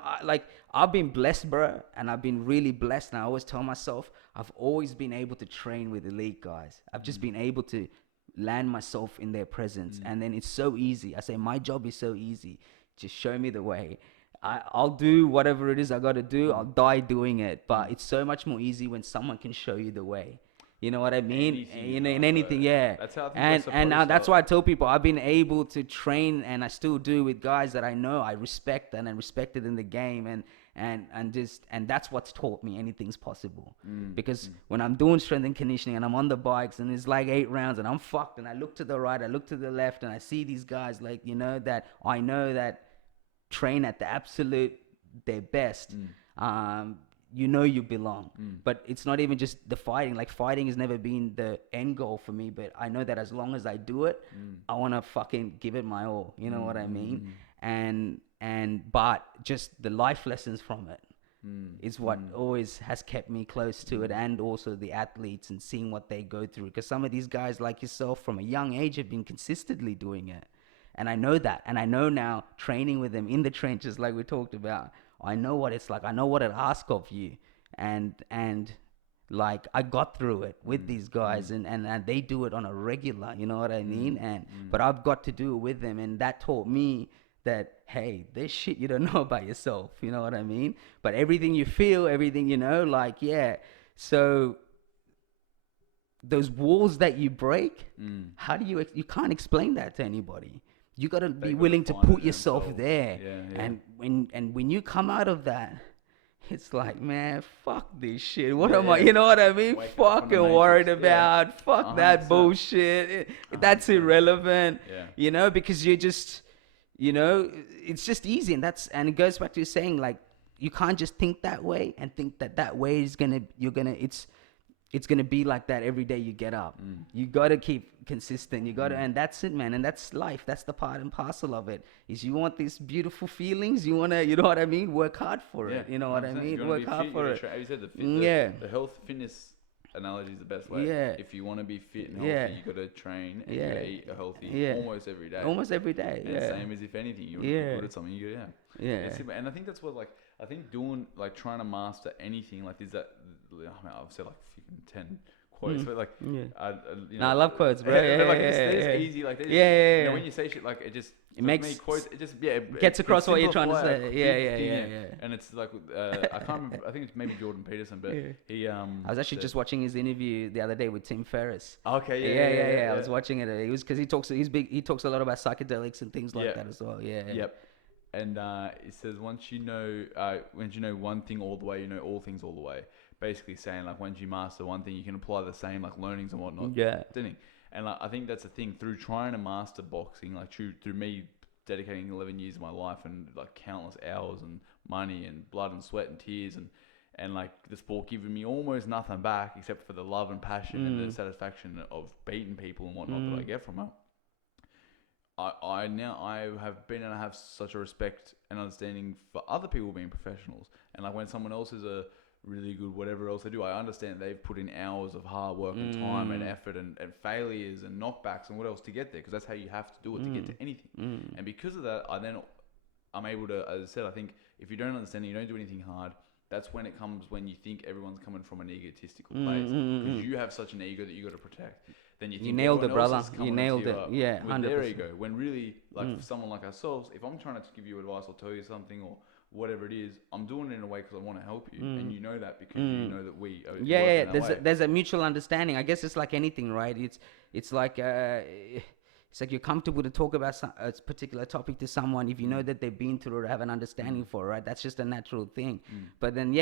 I've been blessed, bro, and I've been really blessed. And I always tell myself, I've always been able to train with elite guys. I've just been able to land myself in their presence, and then it's so easy. I say my job is so easy. Just show me the way. I'll do whatever it is I got to do. I'll die doing it. But it's so much more easy when someone can show you the way. You know what I mean? In anything, yeah. That's how I think and that's why I tell people I've been able to train, and I still do, with guys that I know I respect and I respected in the game, and that's what's taught me anything's possible. Because when I'm doing strength and conditioning and I'm on the bikes and it's like 8 rounds and I'm fucked, and I look to the right, I look to the left, and I see these guys like, you know, that I know that train at the absolute their best. You know you belong. But it's not even just the fighting. Like, fighting has never been the end goal for me, but I know that as long as I do it, I want to fucking give it my all. You know what I mean? But just the life lessons from it is what always has kept me close to it, and also the athletes and seeing what they go through. Because some of these guys like yourself from a young age have been consistently doing it. And I know that. And I know now, training with them in the trenches like we talked about, I know what it's like. I know what it asks of you. And like, I got through it with these guys, and they do it on a regular, you know what I mean? But I've got to do it with them, and that taught me that, hey, there's shit you don't know about yourself, you know what I mean? But everything you feel, everything, you know, like, yeah. So those walls that you break, how do you can't explain that to anybody. You got to be willing to put yourself there. And when you come out of that, it's like, man, fuck this shit. What am I, you know what I mean? Fucking worried about. Fuck 100%. That bullshit. That's irrelevant. You know, because you're just, you know, it's just easy. And it goes back to you saying, like, you can't just think that way and think that way is it's gonna be like that every day you get up. You gotta keep consistent. You gotta, and that's it, man. And that's life. That's the part and parcel of it. Is you want these beautiful feelings. You wanna, you know what I mean? Work hard for it. You know what I mean? Work hard for it. As you said, the health fitness analogy is the best way. If you want to be fit and healthy, you gotta train and you gotta eat a healthy almost every day. Almost every day. And same as if anything, you want to be good at something. You go, and I think that's what, like, I think doing, like, trying to master anything, like, is that, I mean, I've said like 10 quotes, but like, you know, I love quotes, bro. It's easy, like, you know, when you say shit, like, it makes me, quotes, it just, it gets across what you're trying to say. Yeah. And it's like, I can't remember, I think it's maybe Jordan Peterson, but he, I was actually just watching his interview the other day with Tim Ferriss. Okay, I was watching it. It was because he talks a lot about psychedelics and things like that as well. And it says, once you know one thing all the way, you know all things all the way. Basically saying, like, once you master one thing, you can apply the same, like, learnings and whatnot. And like, I think that's the thing, through trying to master boxing, like, through me dedicating 11 years of my life and, like, countless hours and money and blood and sweat and tears, and like, the sport giving me almost nothing back except for the love and passion and the satisfaction of beating people and whatnot that I get from it. I have been, and I have such a respect and understanding for other people being professionals. And like, when someone else is a really good whatever else they do, I understand they've put in hours of hard work and time and effort and failures and knockbacks and what else to get there, because that's how you have to do it to get to anything. And because of that, I'm able to, as I said, I think if you don't understand it, you don't do anything hard, that's when it comes, when you think everyone's coming from an egotistical place, because you have such an ego that you got to protect. Then you think you nailed it, brother. You nailed it. Yeah, 100%. With their ego, when really, like for someone like ourselves, if I'm trying to give you advice or tell you something or whatever it is, I'm doing it in a way because I want to help you, and you know that because you know that we There's a mutual understanding. I guess it's like anything, right? It's like you're comfortable to talk about a particular topic to someone if you know that they've been through it or have an understanding for it, right? That's just a natural thing. But then,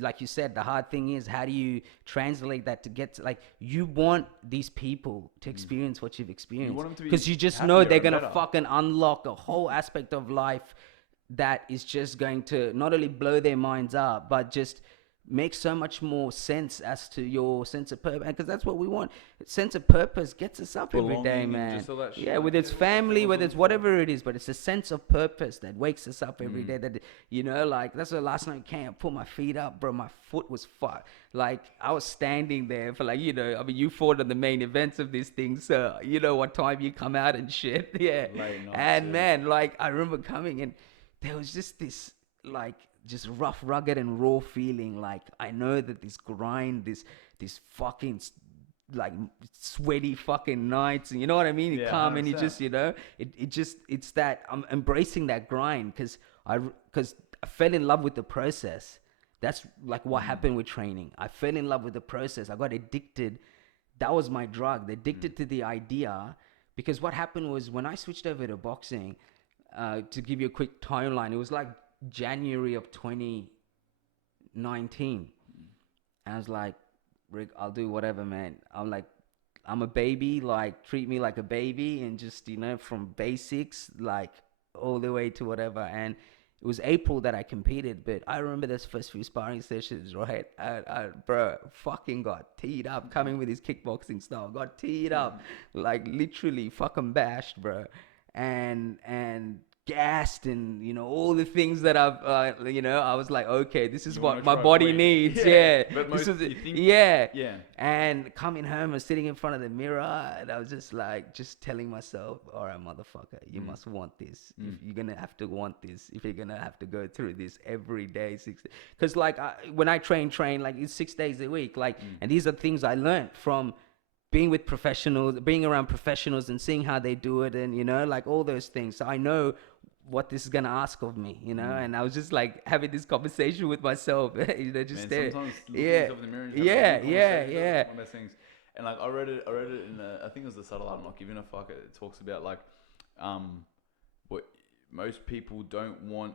like you said, the hard thing is, how do you translate that to get to, like, you want these people to experience what you've experienced, because you just know they're going to fucking unlock a whole aspect of life that is just going to not only blow their minds up, but just make so much more sense as to your sense of purpose, because that's what we want. Sense of purpose gets us up every day, man. Yeah, whether it's family, whether it's whatever it is, but it's a sense of purpose that wakes us up every day. That, you know, like, that's the last night I came, I put my feet up, bro. My foot was fucked. Like, I was standing there for, like, you know, I mean, you fought on the main events of this thing, so you know what time you come out and shit. Yeah. And man, like, I remember coming and there was just this, like, just rough, rugged, and raw feeling. Like, I know that this grind, this fucking, like, sweaty fucking nights, and you know what I mean? You come 100%. And you just, you know, it's that I'm embracing that grind because I fell in love with the process. That's like what happened with training. I fell in love with the process. I got addicted. That was my drug. Addicted to the idea, because what happened was when I switched over to boxing, to give you a quick timeline, it was like January of 2019. And I was like, Rick, I'll do whatever, man. I'm like, I'm a baby, like, treat me like a baby, and just, you know, from basics, like, all the way to whatever. And it was April that I competed, but I remember those first few sparring sessions, right? I bro, fucking got teed up, coming with his kickboxing style, got teed up, like, literally fucking bashed, bro. And gassed, and, you know, all the things that I've, you know, I was like, okay, this is what my body needs. But this is And coming home and sitting in front of the mirror, and I was just like, just telling myself, all right, motherfucker, you must want this. If you're gonna have to want this, if you're gonna have to go through this every day, because like when I train, like, it's 6 days a week, like, and these are things I learned from being with professionals, being around professionals, and seeing how they do it, and, you know, like, all those things. So I know what this is gonna ask of me, you know. And I was just like having this conversation with myself, you know, just there. Sometimes looking yourself in the mirror and one of those things. And like I read it in I think it was The Subtle Art of Not Giving a Fuck. It talks about like what most people want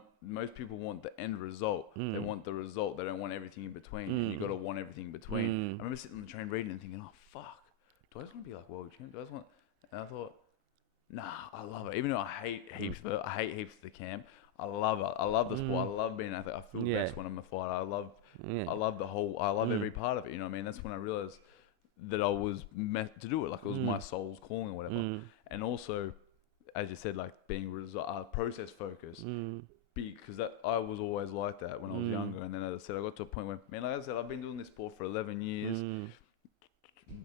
the end result. They want the result. They don't want everything in between. And you got to want everything in between. I remember sitting on the train reading and thinking, oh fuck, do I just want to be like world champ? Do I just want? And I thought, nah, I love it. Even though I hate heaps of the camp, I love it. I love the sport. I love being an athlete. I feel best when I'm a fighter. I love every part of it. You know what I mean? That's when I realized that I was meant to do it. Like, it was my soul's calling or whatever. And also, as you said, like, being process focused. Because that I was always like that when I was younger. And then, as I said, I got to a point where, man, like I said, I've been doing this sport for 11 years.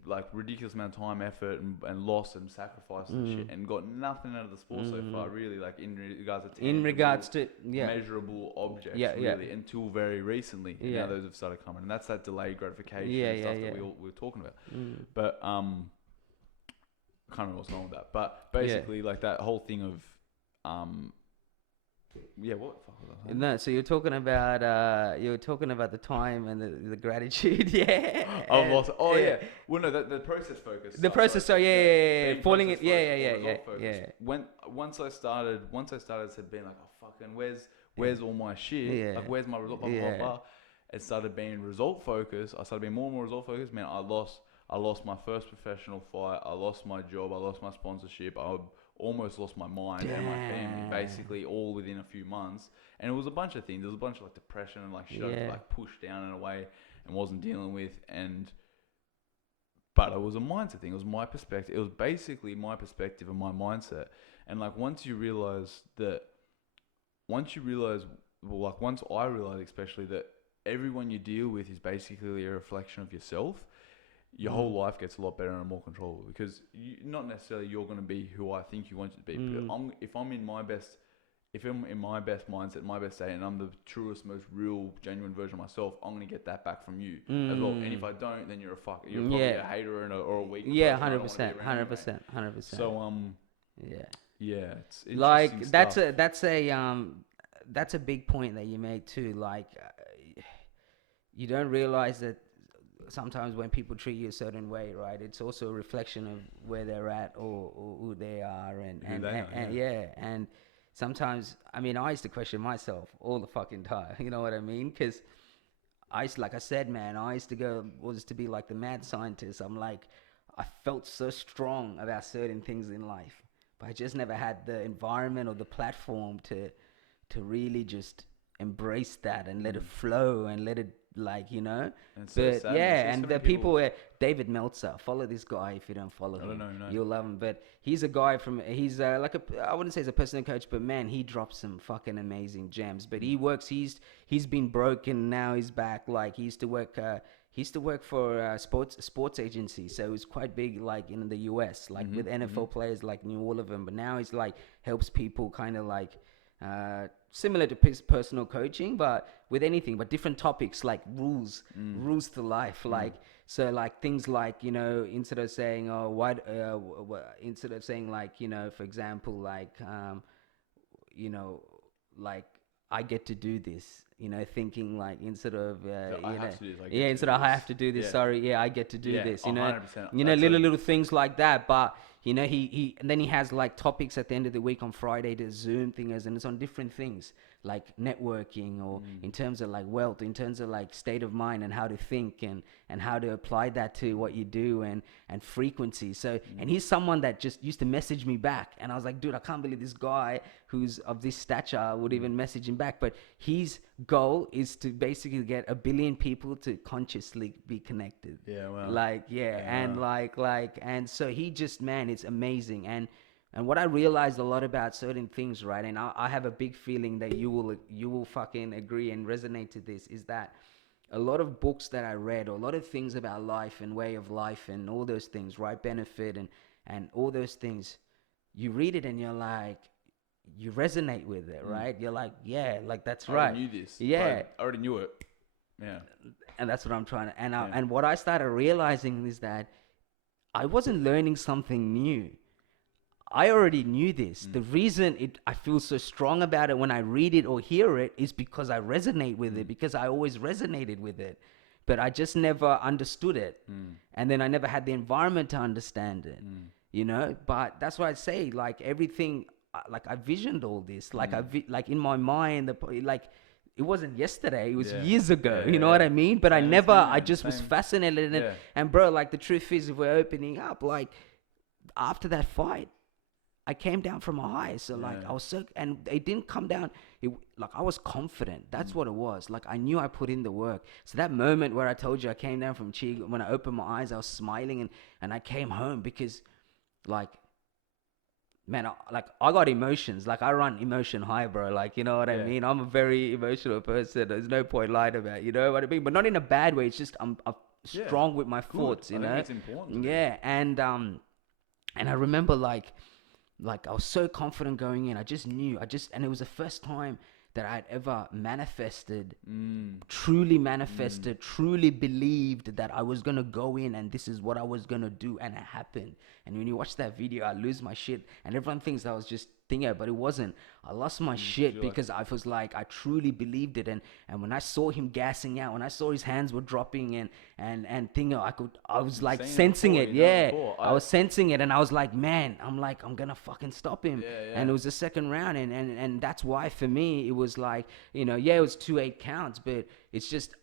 Like, ridiculous amount of time, effort, and loss and sacrifice and shit, and got nothing out of the sport so far, really, like, in regards to measurable objects, really, until very recently. And now those have started coming, and that's that delayed gratification and stuff that we were talking about. But I can't remember what's wrong with that. But basically, like, that whole thing of what the fuck was that? No, so you're talking about the time and the gratitude, I've lost. Well, no, the process focus. The process. Falling it. Once I started, being like, oh fucking, where's all my shit? Like, where's my result? Blah, blah, blah. It started being result focused. I started being more and more result focused. Man, I lost my first professional fight. I lost my job. I lost my sponsorship. I almost lost my mind and my family, basically, all within a few months. And it was a bunch of things. There was a bunch of, like, depression and, like, shit I like pushed down in a way and wasn't dealing with. But it was a mindset thing. It was my perspective. It was basically my perspective and my mindset. And, like, once I realized, once I realized especially that everyone you deal with is basically a reflection of yourself, your whole life gets a lot better and more controllable, because not necessarily you're going to be who I think you want you to be. But if I'm in my best if I'm in my best mindset, my best state, and I'm the truest, most real, genuine version of myself, I'm gonna get that back from you as well. And if I don't, then you're you're probably a hater or a weak. Yeah, 100%, 100%. So yeah, it's like that's stuff. that's a big point that you made too. Like you don't realize that sometimes when people treat you a certain way, right, it's also a reflection of where they're at or who they are, and sometimes, I mean, I used to question myself all the fucking time. You know what I mean? Because like I said, man, I used to be like the mad scientist. I'm like, I felt so strong about certain things in life, but I just never had the environment or the platform to really just embrace that and let it flow and let it, like, you know. And the people were David Meltzer. Follow this guy if you don't follow him. No. You'll love him. But he's a guy he's like I wouldn't say he's a personal coach, but man, he drops some fucking amazing gems. But he's been broken, now he's back. Like he used to work for sports agency, so it was quite big, like in the US, like with NFL players, like knew all of them. But now he's like helps people kind of like similar to personal coaching, but with anything, but different topics like rules to life, like so, like things like, you know, instead of saying instead of saying, like, you know, for example, like you know, like I get to do this, you know, thinking like instead of instead of I have to do this, I get to do this, you know, 100%. You know, little things like that. But you know, he and then he has like topics at the end of the week on Friday, the Zoom thingers, and it's on different things like networking or in terms of like wealth, in terms of like state of mind and how to think and how to apply that to what you do and frequency. So and he's someone that just used to message me back, and I was like, dude, I can't believe this guy who's of this stature would even message him back. But his goal is to basically get 1 billion people to consciously be connected. And so he just, man, it's amazing. And what I realized a lot about certain things, right, and I have a big feeling that you will fucking agree and resonate to this, is that a lot of books that I read, or a lot of things about life and way of life and all those things, right, benefit and all those things, you read it and you're like, you resonate with it, right? You're like, yeah, like that's right. I knew this. Yeah. I already knew it. Yeah. And that's what I'm trying to, and what I started realizing is that I wasn't learning something new. I already knew this. The reason I feel so strong about it when I read it or hear it is because I resonate with it, because I always resonated with it, but I just never understood it. And then I never had the environment to understand it, you know? But that's why I say, like, everything, like I visioned all this, like like in my mind, like it wasn't yesterday, it was years ago, you know what I mean? But I just was fascinated in it. And bro, like the truth is, if we're opening up, like after that fight, I came down from a high. So like I was so, and it didn't come down. Like I was confident. That's what it was. Like I knew I put in the work. So that moment where I told you I came down from Chi, when I opened my eyes, I was smiling and I came home because like, man, I got emotions. Like I run emotion high, bro. Like, you know what I mean? I'm a very emotional person. There's no point lying about it, you know what I mean? But not in a bad way. It's just I'm strong with my thoughts, you know? I think it's important. Yeah. And I remember like I was so confident going in. I just knew. And it was the first time that I had ever manifested, truly manifested, truly believed that I was going to go in and this is what I was going to do. And it happened. And when you watch that video, I lose my shit. And everyone thinks I was just thinking it, but it wasn't. I lost my shit because I was like, I truly believed it. And when I saw him gassing out, when I saw his hands were dropping and thinking, I was like sensing it. I was sensing it. And I was like, man, I'm going to fucking stop him. And it was the second round. And that's why for me, it was like, you know, it was 2 8 counts, but it's just,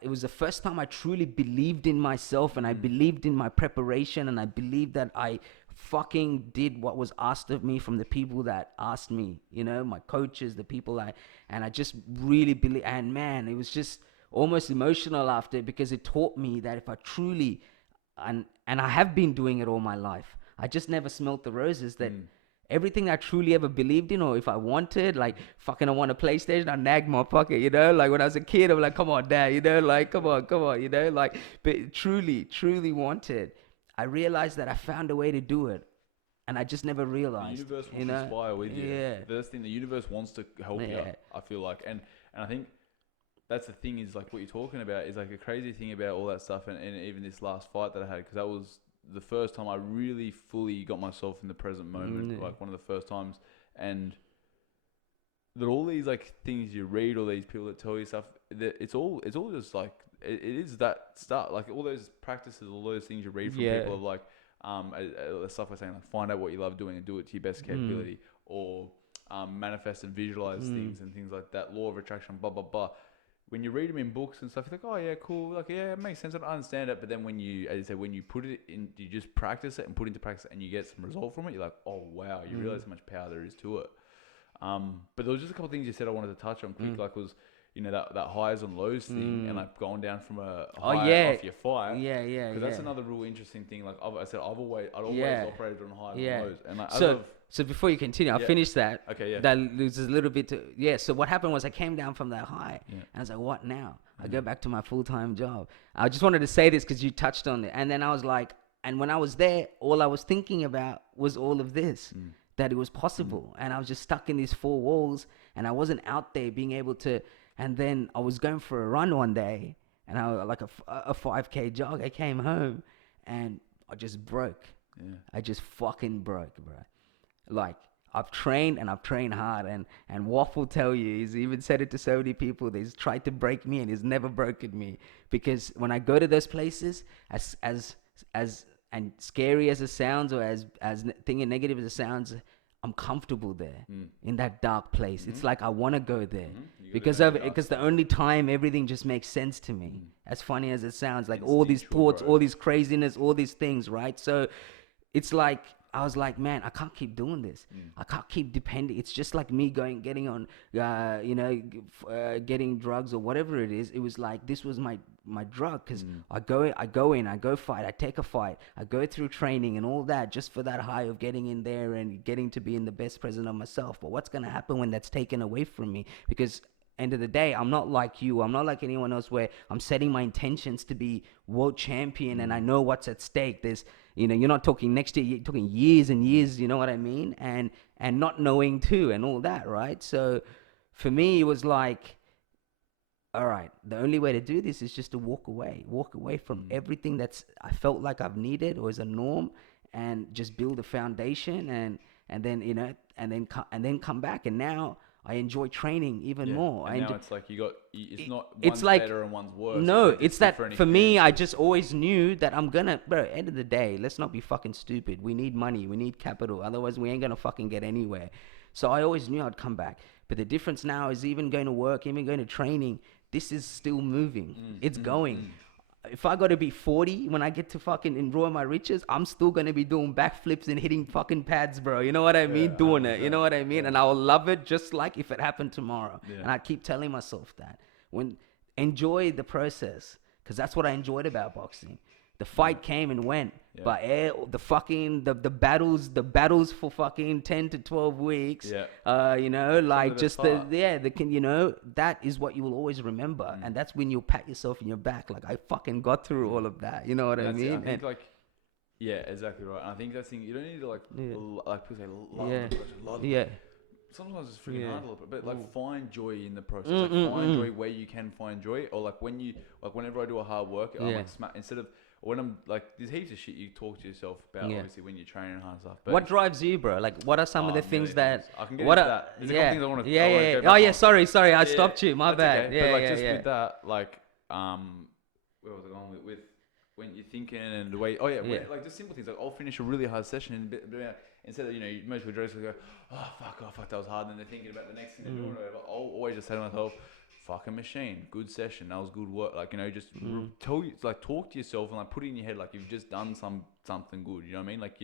it was the first time I truly believed in myself and I believed in my preparation and I believed that I fucking did what was asked of me from the people that asked me, you know, my coaches, the people and I just really believe. And man, it was just almost emotional after, because it taught me that if I truly, and I have been doing it all my life, I just never smelt the roses, that everything I truly ever believed in, or if I wanted, like, fucking I want a PlayStation, I nagged my pocket, you know, like when I was a kid, I'm like, come on, dad, you know, like, come on, you know, like, but truly wanted, I realized that I found a way to do it. and I just never realized. The universe wants to inspire with you. Yeah. That's the thing. The universe wants to help you. I feel like, and I think that's the thing is like what you're talking about is like a crazy thing about all that stuff, and even this last fight that I had, because that was the first time I really fully got myself in the present moment, like one of the first times, and that all these like things you read, all these people that tell you stuff, that it's all just like it is that stuff, like all those practices, all those things you read from people of like stuff like saying like find out what you love doing and do it to your best capability, or manifest and visualize things and things like that, law of attraction, blah blah blah. When you read them in books and stuff, you're like, oh yeah, cool, like yeah, it makes sense, I understand it. But then when you, as you said, when you put it in, you just practice it and put it into practice, and you get some result from it, you're like, oh wow, you realize how much power there is to it. But there was just a couple of things you said I wanted to touch on quick, like was, you know, that highs and lows thing, and like going down from a high off your fight. Because that's another real interesting thing. Like I'd always operated on highs and lows. And like, so before you continue, I'll finish that. Okay, yeah. That loses a little bit to, so what happened was I came down from that high, and I was like, what now? I go back to my full-time job. I just wanted to say this because you touched on it. And then I was like, and when I was there, all I was thinking about was all of this. That it was possible, and I was just stuck in these four walls, and I wasn't out there being able to. And then I was going for a run one day, and I was like a 5K jog. I came home, and I just broke. I just fucking broke, bro. Like I've trained hard, and Waff will tell you, he's even said it to so many people. He's tried to break me, and he's never broken me, because when I go to those places, as and scary as it sounds, or as thinking negative as it sounds, I'm comfortable there in that dark place. It's like I want to go there because the only time everything just makes sense to me. As funny as it sounds, like all these thoughts, all these craziness, all these things, right? So it's like I was like, man, I can't keep doing this. I can't keep depending. It's just like me getting on, getting drugs or whatever it is. It was like this was my drug, because I go in, I go fight, I take a fight, I go through training and all that just for that high of getting in there and getting to be in the best present of myself. But what's gonna happen when that's taken away from me? Because end of the day, I'm not like you. I'm not like anyone else where I'm setting my intentions to be world champion and I know what's at stake. There's, you're not talking next year, you're talking years and years, you know what I mean? And not knowing too and all that, right? So for me, it was like, all right, the only way to do this is just to walk away from everything that's I felt like I've needed or is a norm, and just build a foundation and then, and then come back. And now I enjoy training even more. And now it's like it's not one's like, better and one's worse. No, it's that for me, I just always knew that I'm gonna, bro, end of the day, let's not be fucking stupid. We need money, we need capital. Otherwise, we ain't gonna fucking get anywhere. So I always knew I'd come back. But the difference now is even going to work, even going to training, this is still moving. It's going. If I got to be 40 when I get to fucking enjoy my riches, I'm still going to be doing backflips and hitting fucking pads, bro. You know what I mean? Doing it. You know what I mean? And I will love it just like if it happened tomorrow. And I keep telling myself that. Enjoy the process, because that's what I enjoyed about boxing. The fight came and went, but the battles for fucking 10 to 12 weeks, like just that is what you will always remember. And that's when you'll pat yourself in your back. Like, I fucking got through all of that. You know what I mean? I think exactly right. And I think that's the thing, you don't need to like people say, love it. Sometimes it's freaking hard a little bit, but find joy in the process. Find joy where you can find joy, or like whenever I do a hard work, I'm like instead of when I'm like, there's heaps of shit you talk to yourself about, obviously, when you're training hard stuff. But what drives you, bro? Like, what are some of the things that? I can get into that. There's a couple things I want to. Oh yeah, sorry, I stopped you. My bad. Okay. But just with that, like, where was I going with when you're thinking and the way? Like just simple things. Like, I'll finish a really hard session and instead of most people go, oh fuck, that was hard, and then they're thinking about the next thing they're doing. Or whatever. I'll always just say to myself, fucking machine, good session, that was good work. Like, just talk to yourself and like put it in your head like you've just done something good. You know what I mean? Like,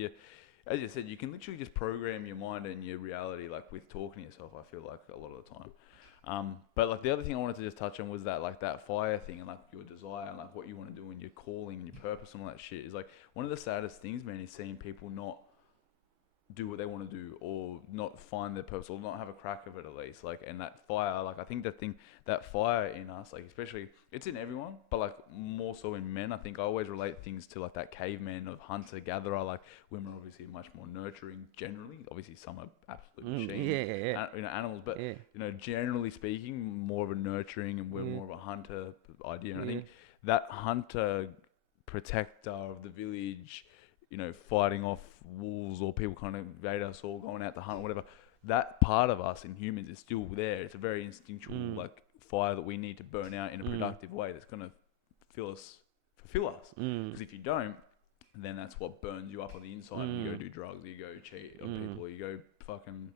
as you said, you can literally just program your mind and your reality like with talking to yourself. I feel like a lot of the time. But like the other thing I wanted to just touch on was that like that fire thing and like your desire and like what you want to do and your calling and your purpose and all that shit is like one of the saddest things, man, is seeing people not do what they want to do, or not find their purpose, or not have a crack of it at least. Like, and that fire, like I think that fire in us, like especially it's in everyone, but like more so in men. I think I always relate things to like that caveman of hunter gatherer. Like women are obviously much more nurturing generally. Obviously some are absolute machines, animals, but generally speaking, more of a nurturing, and we're more of a hunter idea. And I think that hunter protector of the village, fighting off wolves or people kind of invade us or going out to hunt or whatever, that part of us in humans is still there. It's a very instinctual like fire that we need to burn out in a productive way that's going to fulfill us. Because if you don't, then that's what burns you up on the inside. You go do drugs, you go cheat on people, or you go fucking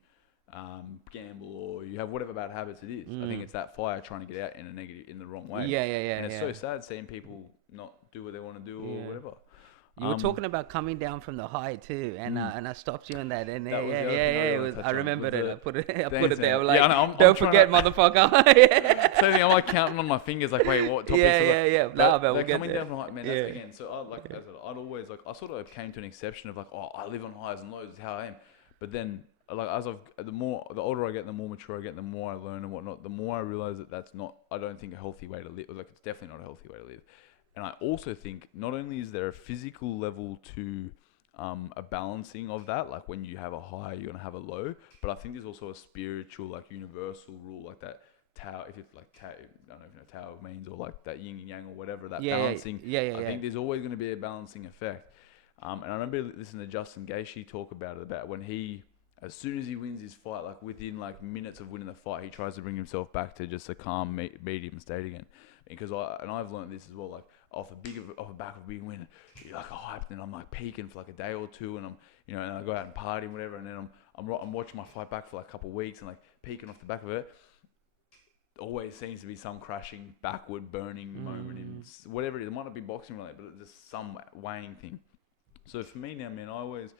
gamble, or you have whatever bad habits it is. I think it's that fire trying to get out in the wrong way. And it's so sad seeing people not do what they want to do or whatever. You were talking about coming down from the high too, and I stopped you in that. And I remembered it. I put it there. I'm like, don't forget, motherfucker. So I'm like counting on my fingers, like, wait, what topics? But we'll get coming there. down from high, man. That's again. So I'd always I sort of came to an exception of like, oh, I live on highs and lows. Is how I am. But then like the older I get, the more mature I get, the more I learn and whatnot. The more I realize that that's not. I don't think a healthy way to live. Like it's definitely not a healthy way to live. And I also think not only is there a physical level to a balancing of that, like when you have a high, you're going to have a low, but I think there's also a spiritual, like universal rule, like that Tao, if it's like Tao, I don't know if you know Tao means, or like that yin and yang or whatever, that balancing. I think there's always going to be a balancing effect. And I remember listening to Justin Gaethje talk about it, about when as soon as he wins his fight, like within like minutes of winning the fight, he tries to bring himself back to just a calm medium state again. Because I've learned this as well, like off a back of a big win, you're like hyped, and I'm like peaking for like a day or two, and I'm and I go out and party and whatever, and then I'm watching my fight back for like a couple of weeks and like peaking off the back of it. Always seems to be some crashing backward burning moment in whatever it is. It might not be boxing related, but it's just some weighing thing. So for me now, man, I always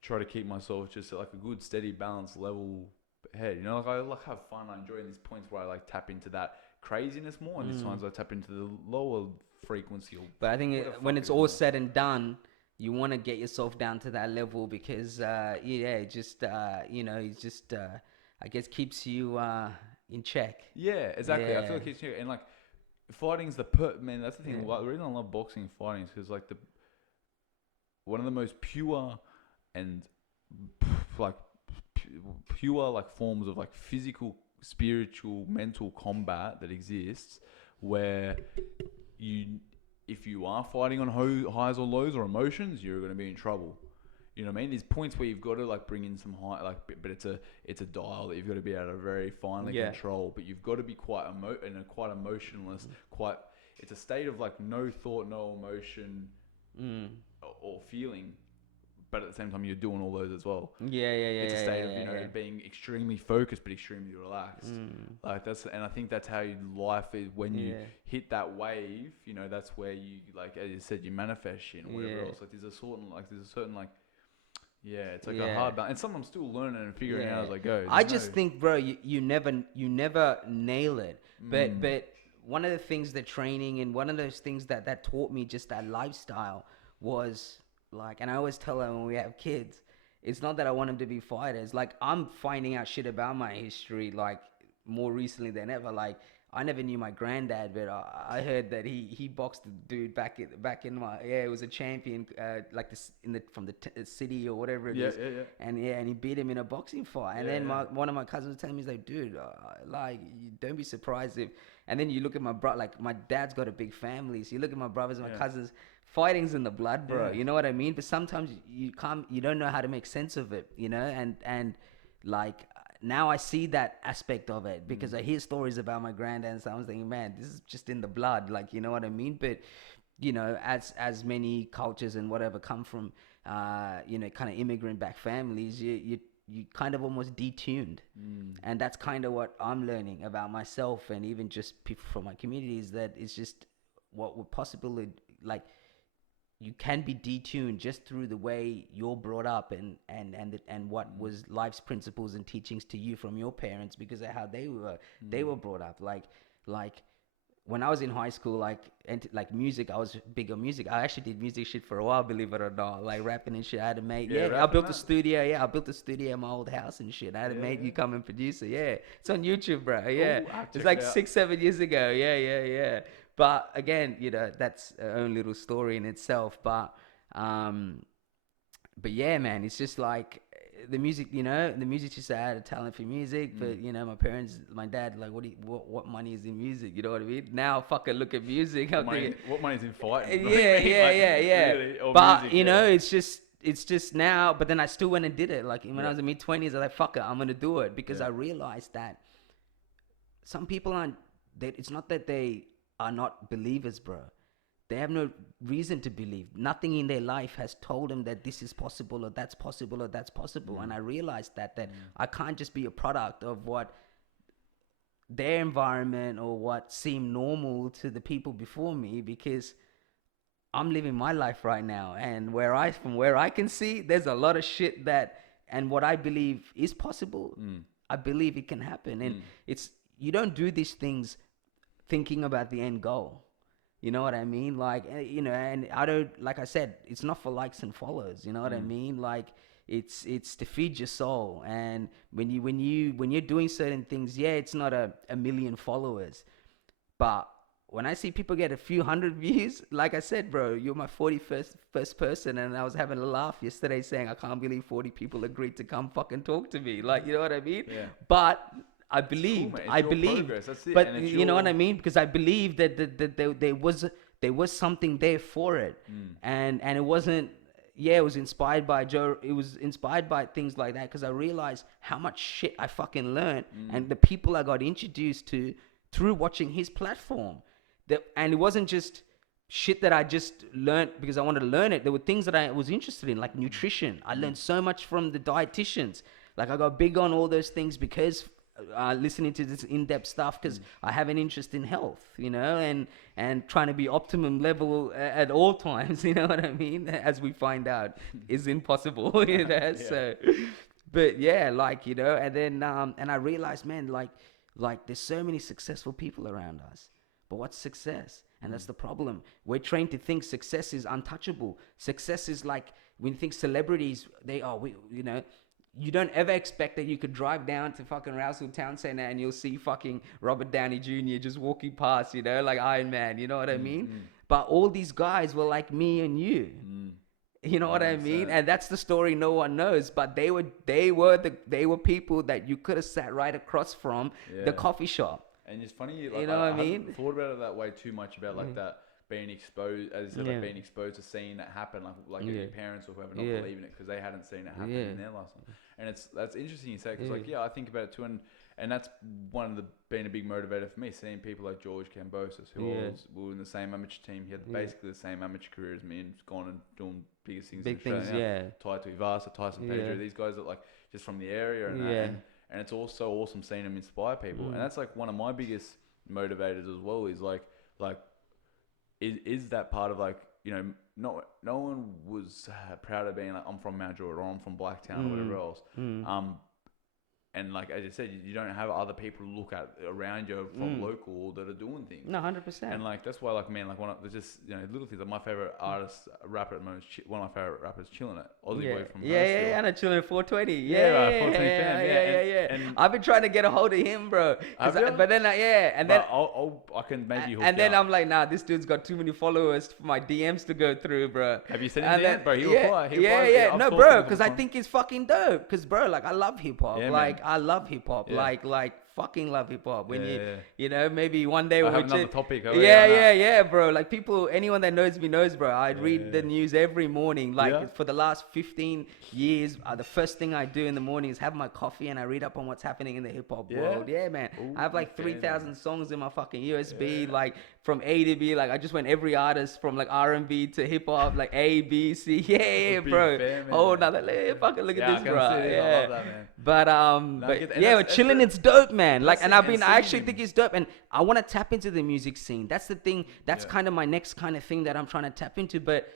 try to keep myself just at like a good, steady, balanced level head. Like I like have fun. I enjoy these points where I like tap into that craziness more, and these times I tap into the lower frequency. But I think when it's all said and done, you want to get yourself down to that level because it just it just I guess keeps you in check. Yeah, exactly. I feel like it's and like fighting's man. That's the thing. The reason I love boxing and fighting is because like one of the most pure and like pure like forms of like physical, spiritual, mental combat that exists, where if you are fighting on highs or lows or emotions, you're going to be in trouble. You know what I mean? There's points where you've got to like bring in some high, like, but it's a dial that you've got to be able to very finely control. But you've got to be quite emotionless. It's a state of like no thought, no emotion, or feeling. But at the same time, you're doing all those as well. It's a state of being extremely focused but extremely relaxed. Like and I think that's how life is when you hit that wave. That's where you, like as you said, you manifest shit and whatever else. Like there's a certain it's like a hard balance, and something I'm still learning and figuring out as I go. I just think, bro, you never nail it. But one of the things that training and one of those things that taught me just that lifestyle was. Like, and I always tell them when we have kids, it's not that I want them to be fighters. Like, I'm finding out shit about my history, like, more recently than ever. Like, I never knew my granddad, but I heard that he boxed a dude back in my, it was a champion, like this from the city or whatever it is. And he beat him in a boxing fight. And then one of my cousins was telling me, he's like, dude, don't be surprised if, and then you look at my brother, like my dad's got a big family. So you look at my brothers and my cousins, fighting's in the blood, bro. You know what I mean? But sometimes you don't know how to make sense of it, and like now I see that aspect of it because I hear stories about my granddad and so I was thinking, man, this is just in the blood, like, you know what I mean? But as many cultures and whatever come from kind of immigrant back families, you kind of almost detuned. And that's kind of what I'm learning about myself and even just people from my community, is that it's just what would possibly, like, you can be detuned just through the way you're brought up and what was life's principles and teachings to you from your parents because of how they were brought up. Like when I was in high school, like music, I was big on music. I actually did music shit for a while, believe it or not, like rapping and shit. I had a mate. I built a studio. Yeah, I built a studio in my old house and shit. I had a mate. You come and produce it. Yeah, it's on YouTube, bro. Yeah, it's like 6-7 years ago. Yeah. But again, that's a own little story in itself. But yeah, man, it's just like the music, the music just, I had a talent for music, but my parents, my dad, like, what money is in music? You know what I mean? Now, fucking look at music. What money's in fighting? Yeah. Really, but music, it's just now. But then I still went and did it. Like when I was in mid-20s, I was like, fuck it, I'm gonna do it because I realized that some people aren't. It's not that they are not believers, bro. They have no reason to believe. Nothing in their life has told them that this is possible or that's possible or that's possible. And I realized that I can't just be a product of what their environment or what seemed normal to the people before me, because I'm living my life right now. And from where I can see, there's a lot of shit and what I believe is possible, I believe it can happen. And you don't do these things thinking about the end goal. You know what I mean? Like, and I don't, like I said, it's not for likes and follows. You know what I mean? Like, it's to feed your soul. And when you're doing certain things, it's not a million followers. But when I see people get a few hundred views, like I said, bro, you're my 41st person. And I was having a laugh yesterday saying, I can't believe 40 people agreed to come fucking talk to me. Like, you know what I mean? Yeah. But I believe, but you know what I mean? Because I believe that there was something there for it. And it wasn't, it was inspired by Joe. It was inspired by things like that. Because I realized how much shit I fucking learned and the people I got introduced to through watching his platform. And it wasn't just shit that I just learned because I wanted to learn it. There were things that I was interested in, like nutrition. I learned so much from the dietitians. Like I got big on all those things because listening to this in-depth stuff, because I have an interest in health, and trying to be optimum level at all times, you know what I mean? As we find out is impossible, So, but and then, and I realized, man, like there's so many successful people around us, but what's success? And that's the problem. We're trained to think success is untouchable. Success is like, when you think celebrities, you don't ever expect that you could drive down to fucking Rousel Town Center and you'll see fucking Robert Downey Jr. just walking past, like Iron Man, you know what I mean? But all these guys were like me and you. You know what I mean? And that's the story no one knows. But they were people that you could have sat right across from the coffee shop. And it's funny, like, you know what I mean? I haven't thought about it that way too much about like that. Being exposed, as you said, like being exposed to seeing that happen, like your parents or whoever not believing it because they hadn't seen it happen in their life. And that's interesting you say, because I think about it too, and that's one of the being a big motivator for me, seeing people like George Kambosos, who were in the same amateur team. He had basically the same amateur career as me and gone and doing biggest things. Big things, Taito Ivasa, Tyson Pedro, these guys are like just from the area, and it's also awesome seeing them inspire people. And that's like one of my biggest motivators as well. Is like. Is that part of like, no one was proud of being like, I'm from Mount Druitt or I'm from Blacktown or whatever else. And like, as you said, you don't have other people to look at around you from local that are doing things. No, 100%. And like, that's why, like, man, like there's just, little things. Like my favorite artist, rapper at the moment, one of my favorite rappers, Chillin' It. Aussie boy from I know Chillin' 420. Yeah, 420 fan. And I've been trying to get a hold of him, bro. But then, I can maybe hook and then I'm like, nah, this dude's got too many followers for my DMs to go through, bro. Have you sent him there? Bro, he'll apply. No, bro, because I think it's fucking dope. Because, bro, like, I love hip-hop. I love hip hop, like fucking love hip hop. When maybe one day we'll have another topic. Bro. Like anyone that knows me knows, bro. I read the news every morning. Like for the last 15 years, the first thing I do in the morning is have my coffee and I read up on what's happening in the hip hop world. Yeah, man. Ooh, I have like 3,000 songs in my fucking USB, like from A to B. Like I just went every artist from like R&B to hip hop, like A, B, C. Bro. Fucking look at this, bro. I love that, man. But Chillin' It's dope, man. Like, and I actually think it's dope, and I want to tap into the music scene. That's the thing. That's kind of my next kind of thing that I'm trying to tap into. But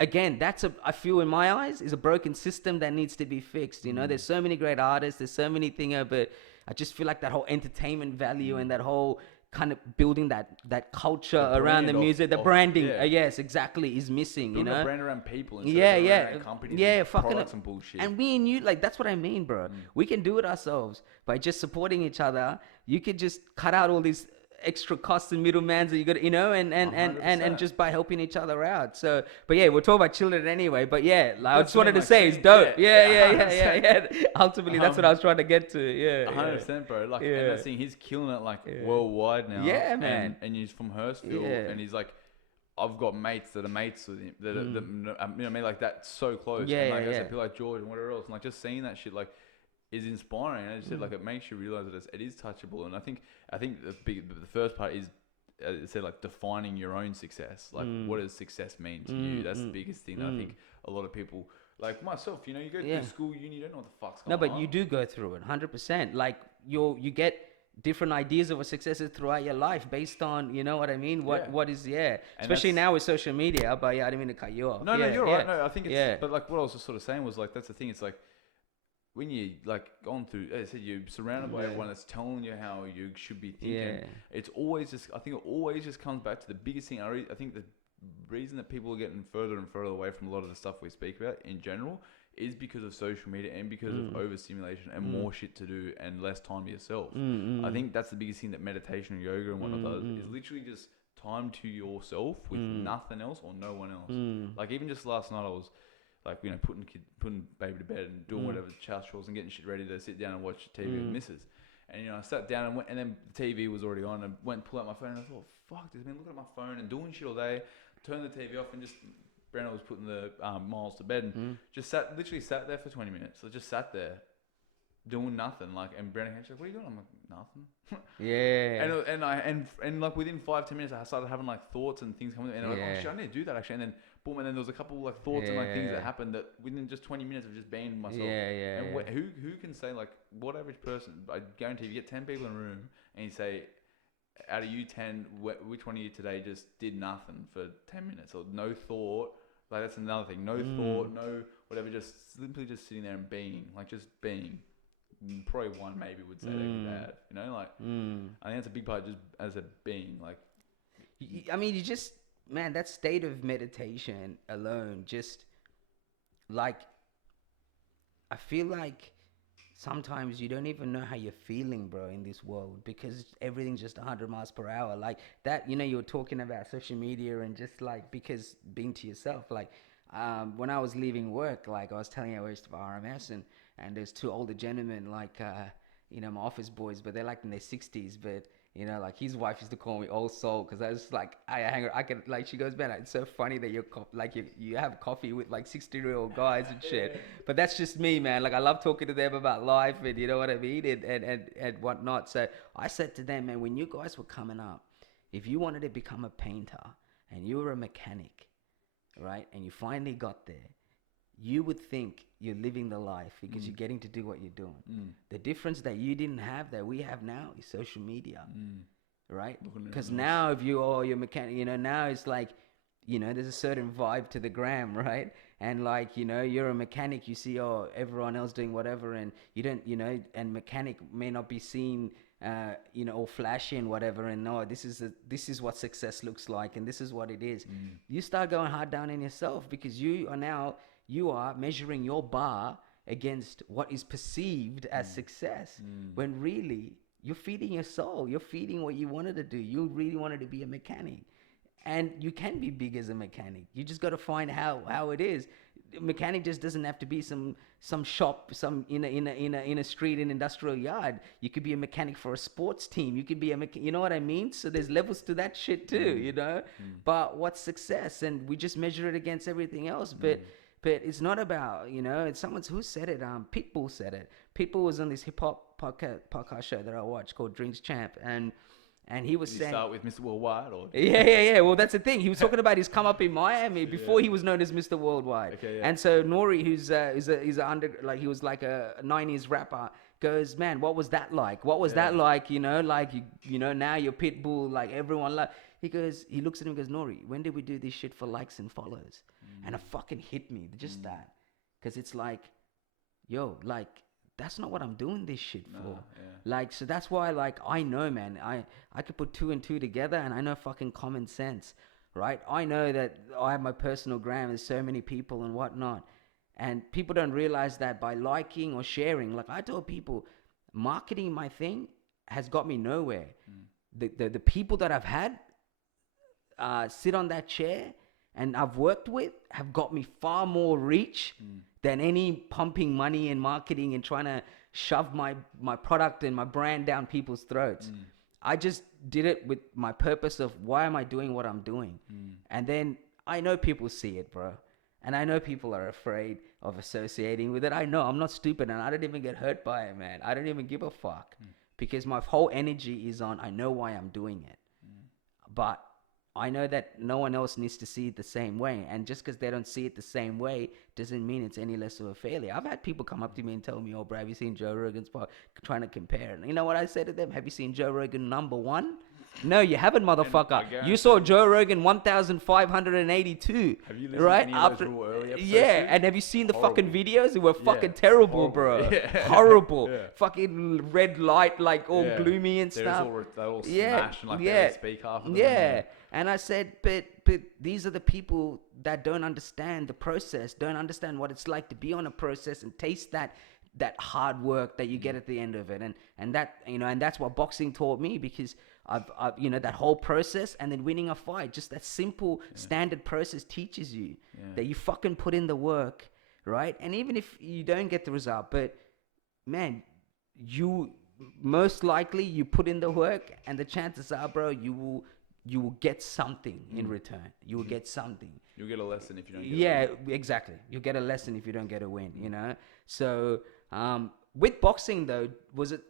again, I feel in my eyes is a broken system that needs to be fixed. There's so many great artists, there's so many things, but I just feel like that whole entertainment value and that whole kind of building that culture The around the brand music, the of- branding. yeah. Yes, exactly, is missing. Building You know. a brand around people instead Yeah, of yeah, around companies yeah, and fucking products and bullshit. And me and you, like, that's what I mean, bro. We can do it ourselves by just supporting each other. You could just cut out all these extra costs and middlemans that you got, you know, and 100%. just by helping each other out. So, but yeah, we're talking about children anyway. But yeah, like, I That's just wanted what to I'm say like, it's dope. yeah, Yeah. Ultimately, that's what I was trying to get to. Yeah, 100%, bro. Like, Yeah. and that's the thing, he's killing it like worldwide now. Yeah, man. And he's from Hurstville, Yeah. and he's like, I've got mates that are mates with him. That, you know what I mean, like that's so close. Yeah, and like yeah, I said, yeah. people like George and whatever else, and like just seeing that shit like is inspiring. And I just said like it makes you realize that it is touchable. And I think the first part is, as I said, like defining your own success. Like what does success mean to you? That's the biggest thing that I think a lot of people, like myself, you know, you go through school, uni, you don't know what the fuck's going No, on. but you do go through it, 100%. Like you get different ideas of what success is throughout your life based on, you know what I mean? What is especially now with social media. But yeah, I didn't mean to cut you off. No, you're right. No, I think it's but like what I was just sort of saying was like that's the thing. It's like when you like gone through, as I said, you're surrounded by everyone that's telling you how you should be thinking. Yeah. It's always just, I think it always just comes back to the biggest thing. I think the reason that people are getting further and further away from a lot of the stuff we speak about in general is because of social media and because of overstimulation and more shit to do and less time to yourself. I think that's the biggest thing that meditation and yoga and whatnot does is literally just time to yourself with nothing else or no one else. Like even just last night I was like, you know, putting baby to bed and doing whatever house chores and getting shit ready to sit down and watch TV with missus. And, you know, I sat down and went, and then the TV was already on and went and pulled out my phone and I thought, fuck, I've been looking at my phone and doing shit all day, turned the TV off and just, Brenna was putting the Miles to bed and just literally sat there for 20 minutes. I just sat there doing nothing. Like, and Brenna came, she's like, what are you doing? I'm like, nothing. Yeah. And like within 5-10 minutes, I started having like thoughts and things coming, and I'm like, oh shit, I need to do that actually. And then boom, and then there was a couple like thoughts and like things that happened that within just 20 minutes of just being myself. And who can say like what average person? I guarantee you get 10 people in a room and you say, out of you 10, which one of you today just did nothing for 10 minutes or no thought? Like that's another thing. No thought, no whatever. Just simply just sitting there and being, like just being. Probably one maybe would say that'd be bad, you know, like I think that's a big part just as a being, like I mean, you just, man, that state of meditation alone, just like I feel like sometimes you don't even know how you're feeling, bro, in this world because everything's just 100 miles per hour. Like that, you know, you were talking about social media and just like because being to yourself, like when I was leaving work, like I was telling you I worked for RMS and there's two older gentlemen, like, you know, my office boys, but they're like in their 60s, but, you know, like his wife used to call me old soul because I was like, I could, like, she goes, man, it's so funny that you have coffee with like 60-year-old guys and shit. But that's just me, man. Like, I love talking to them about life and you know what I mean and whatnot. So I said to them, man, when you guys were coming up, if you wanted to become a painter and you were a mechanic, right, and you finally got there, you would think you're living the life because you're getting to do what you're doing. The difference that you didn't have that we have now is social media, right? Because now if you're mechanic, you know, now it's like, you know, there's a certain vibe to the gram, right? And like, you know, you're a mechanic, you see, everyone else doing whatever and you don't, you know, and mechanic may not be seen, you know, all flashy and whatever, and no, this is what success looks like and this is what it is. You start going hard down on yourself because you are measuring your bar against what is perceived as success when really you're feeding your soul. You're feeding what you wanted to do. You really wanted to be a mechanic and you can be big as a mechanic. You just got to find how it is. A mechanic just doesn't have to be some shop, some in a street, in industrial yard. You could be a mechanic for a sports team. You could be you know what I mean? So there's levels to that shit too, you know? But what's success? And we just measure it against everything else. But it's not about, you know, it's someone who said it. Pitbull said it. Pitbull was on this hip hop podcast show that I watched called Drinks Champ, and he was saying, start with Mr. Worldwide or yeah. Well, that's the thing. He was talking about his come up in Miami before he was known as Mr. Worldwide. And so Nori, who's he was like a 90s rapper, goes, man, what was that like? What was that like? You know, like you know, now you're Pitbull, like everyone like. He looks at him and goes, Nori, when did we do this shit for likes and follows? And it fucking hit me, just that. Because it's like, yo, like, that's not what I'm doing this shit for. Yeah. Like, so that's why, like, I know, man, I could put 2 and 2 together, and I know fucking common sense, right? I know that I have my personal gram, there's so many people and whatnot, and people don't realize that by liking or sharing. Like, I tell people, marketing my thing has got me nowhere. The people that I've had sit on that chair and I've worked with have got me far more reach than any pumping money in marketing and trying to shove my product and my brand down people's throats. I just did it with my purpose of why am I doing what I'm doing? And then I know people see it, bro. And I know people are afraid of associating with it. I know I'm not stupid, and I don't even get hurt by it, man. I don't even give a fuck because my whole energy is on, I know why I'm doing it. But I know that no one else needs to see it the same way. And just because they don't see it the same way doesn't mean it's any less of a failure. I've had people come up to me and tell me, oh, bro, have you seen Joe Rogan's part? Trying to compare. And you know what I said to them? Have you seen Joe Rogan #1? No, you haven't, motherfucker. You saw Joe Rogan 1,582. Have you listened right? to any of those real early episodes? Yeah, and have you seen the fucking videos? They were fucking terrible, bro. Yeah. Horrible. Fucking red light, like all gloomy and stuff. They're all smashed and like they speak half of them. Yeah. And I said, but these are the people that don't understand the process, don't understand what it's like to be on a process and taste that hard work that you get at the end of it. And that, you know, and that's what boxing taught me, because I've you know, that whole process, and then winning a fight, just that simple standard process teaches you that you fucking put in the work, right? And even if you don't get the result, but man, you most likely you put in the work, and the chances are, bro, you will get something in return. You will get something. You'll get a lesson if you don't get a win. Exactly. You'll get a lesson if you don't get a win, you know? So, with boxing though, was it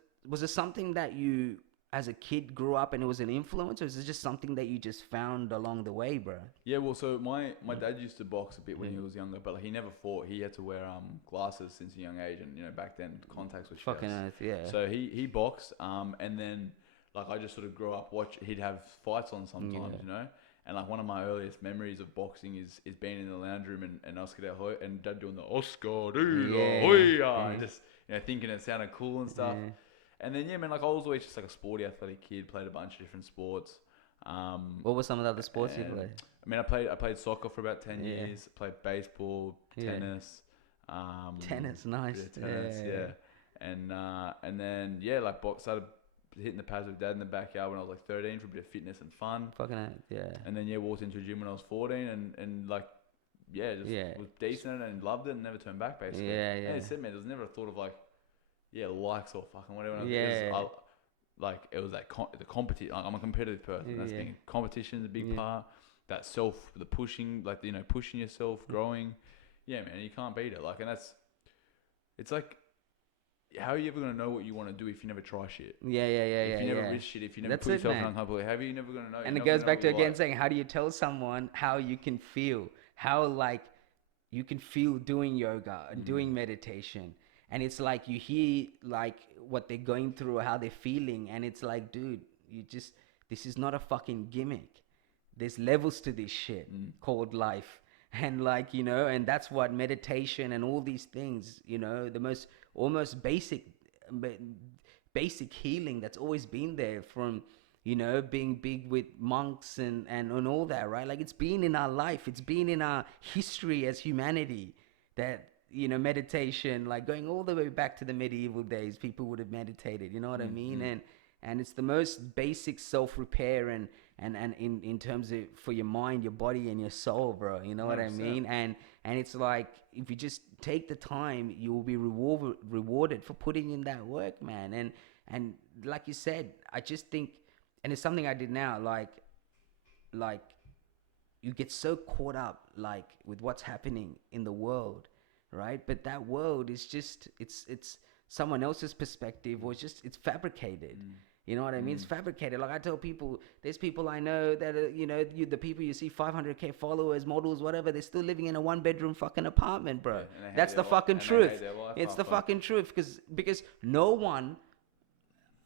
something that you as a kid grew up and it was an influence, or is it just something that you just found along the way, bro? Yeah, well, so my dad used to box a bit when he was younger, but like, he never fought. He had to wear glasses since a young age, and you know, back then contacts were fucking earth, yeah. So he boxed, and then like I just sort of grew up he'd have fights on sometimes, you know. And like one of my earliest memories of boxing is being in the lounge room and Oscar De Hoy and Dad doing the Oscar De Hoy, and just, you know, thinking it sounded cool and stuff. Yeah. And then man, like I was always just like a sporty, athletic kid. Played a bunch of different sports. What were some of the other sports you played? I mean, I played soccer for about 10 years. Played baseball, tennis. Tennis, nice. And then like started hitting the pads with Dad in the backyard when I was like 13 for a bit of fitness and fun. Fucking hell, yeah. And then walked into a gym when I was 14 and like was decent and loved it and never turned back basically. And it said, man, there was never a thought of like likes or fucking whatever. It was the competition. I'm a competitive person. That's being competition is a big part. That the pushing, like, you know, pushing yourself, growing. Yeah, man, you can't beat it. Like, and it's like, how are you ever going to know what you want to do if you never try shit? If you never risk shit, if you never put yourself in uncomfortable, how are you never going to know? And it goes back to again saying, how do you tell someone how you can feel? How, like, you can feel doing yoga and doing meditation. And it's like you hear, like, what they're going through or how they're feeling. And it's like, dude, this is not a fucking gimmick. There's levels to this shit called life. And like, you know, and that's what meditation and all these things, you know, the most almost basic healing that's always been there from, you know, being big with monks and all that, right? Like, it's been in our life. It's been in our history as humanity that, you know, meditation, like going all the way back to the medieval days, people would have meditated, you know what I mean? And it's the most basic self-repair and in terms of for your mind, your body and your soul, bro, you know what I mean? And it's like, if you just take the time, you will be rewarded for putting in that work, man. And like you said, I just think, and it's something I did now, like you get so caught up, like, with what's happening in the world, right? But that world is just, it's someone else's perspective, or it's fabricated. You know what I mean? It's fabricated. Like, I tell people, there's people I know that are, you know, the people you see 500K followers, models, whatever, they're still living in a 1-bedroom fucking apartment, bro. That's the fucking truth. It's the fucking truth, because no one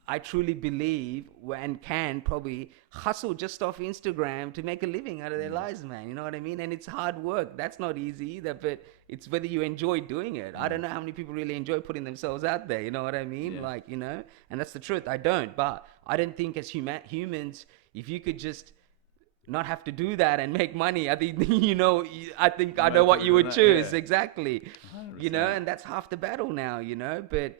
I truly believe and can probably hustle just off Instagram to make a living out of their lives, man. You know what I mean? And it's hard work. That's not easy either, but it's whether you enjoy doing it. I don't know how many people really enjoy putting themselves out there. You know what I mean? Yeah. Like, you know, and that's the truth. I don't, but I don't think as humans, if you could just not have to do that and make money, I think, you know, I know what you would choose. Yeah. Exactly. 100%. You know, and that's half the battle now, you know, but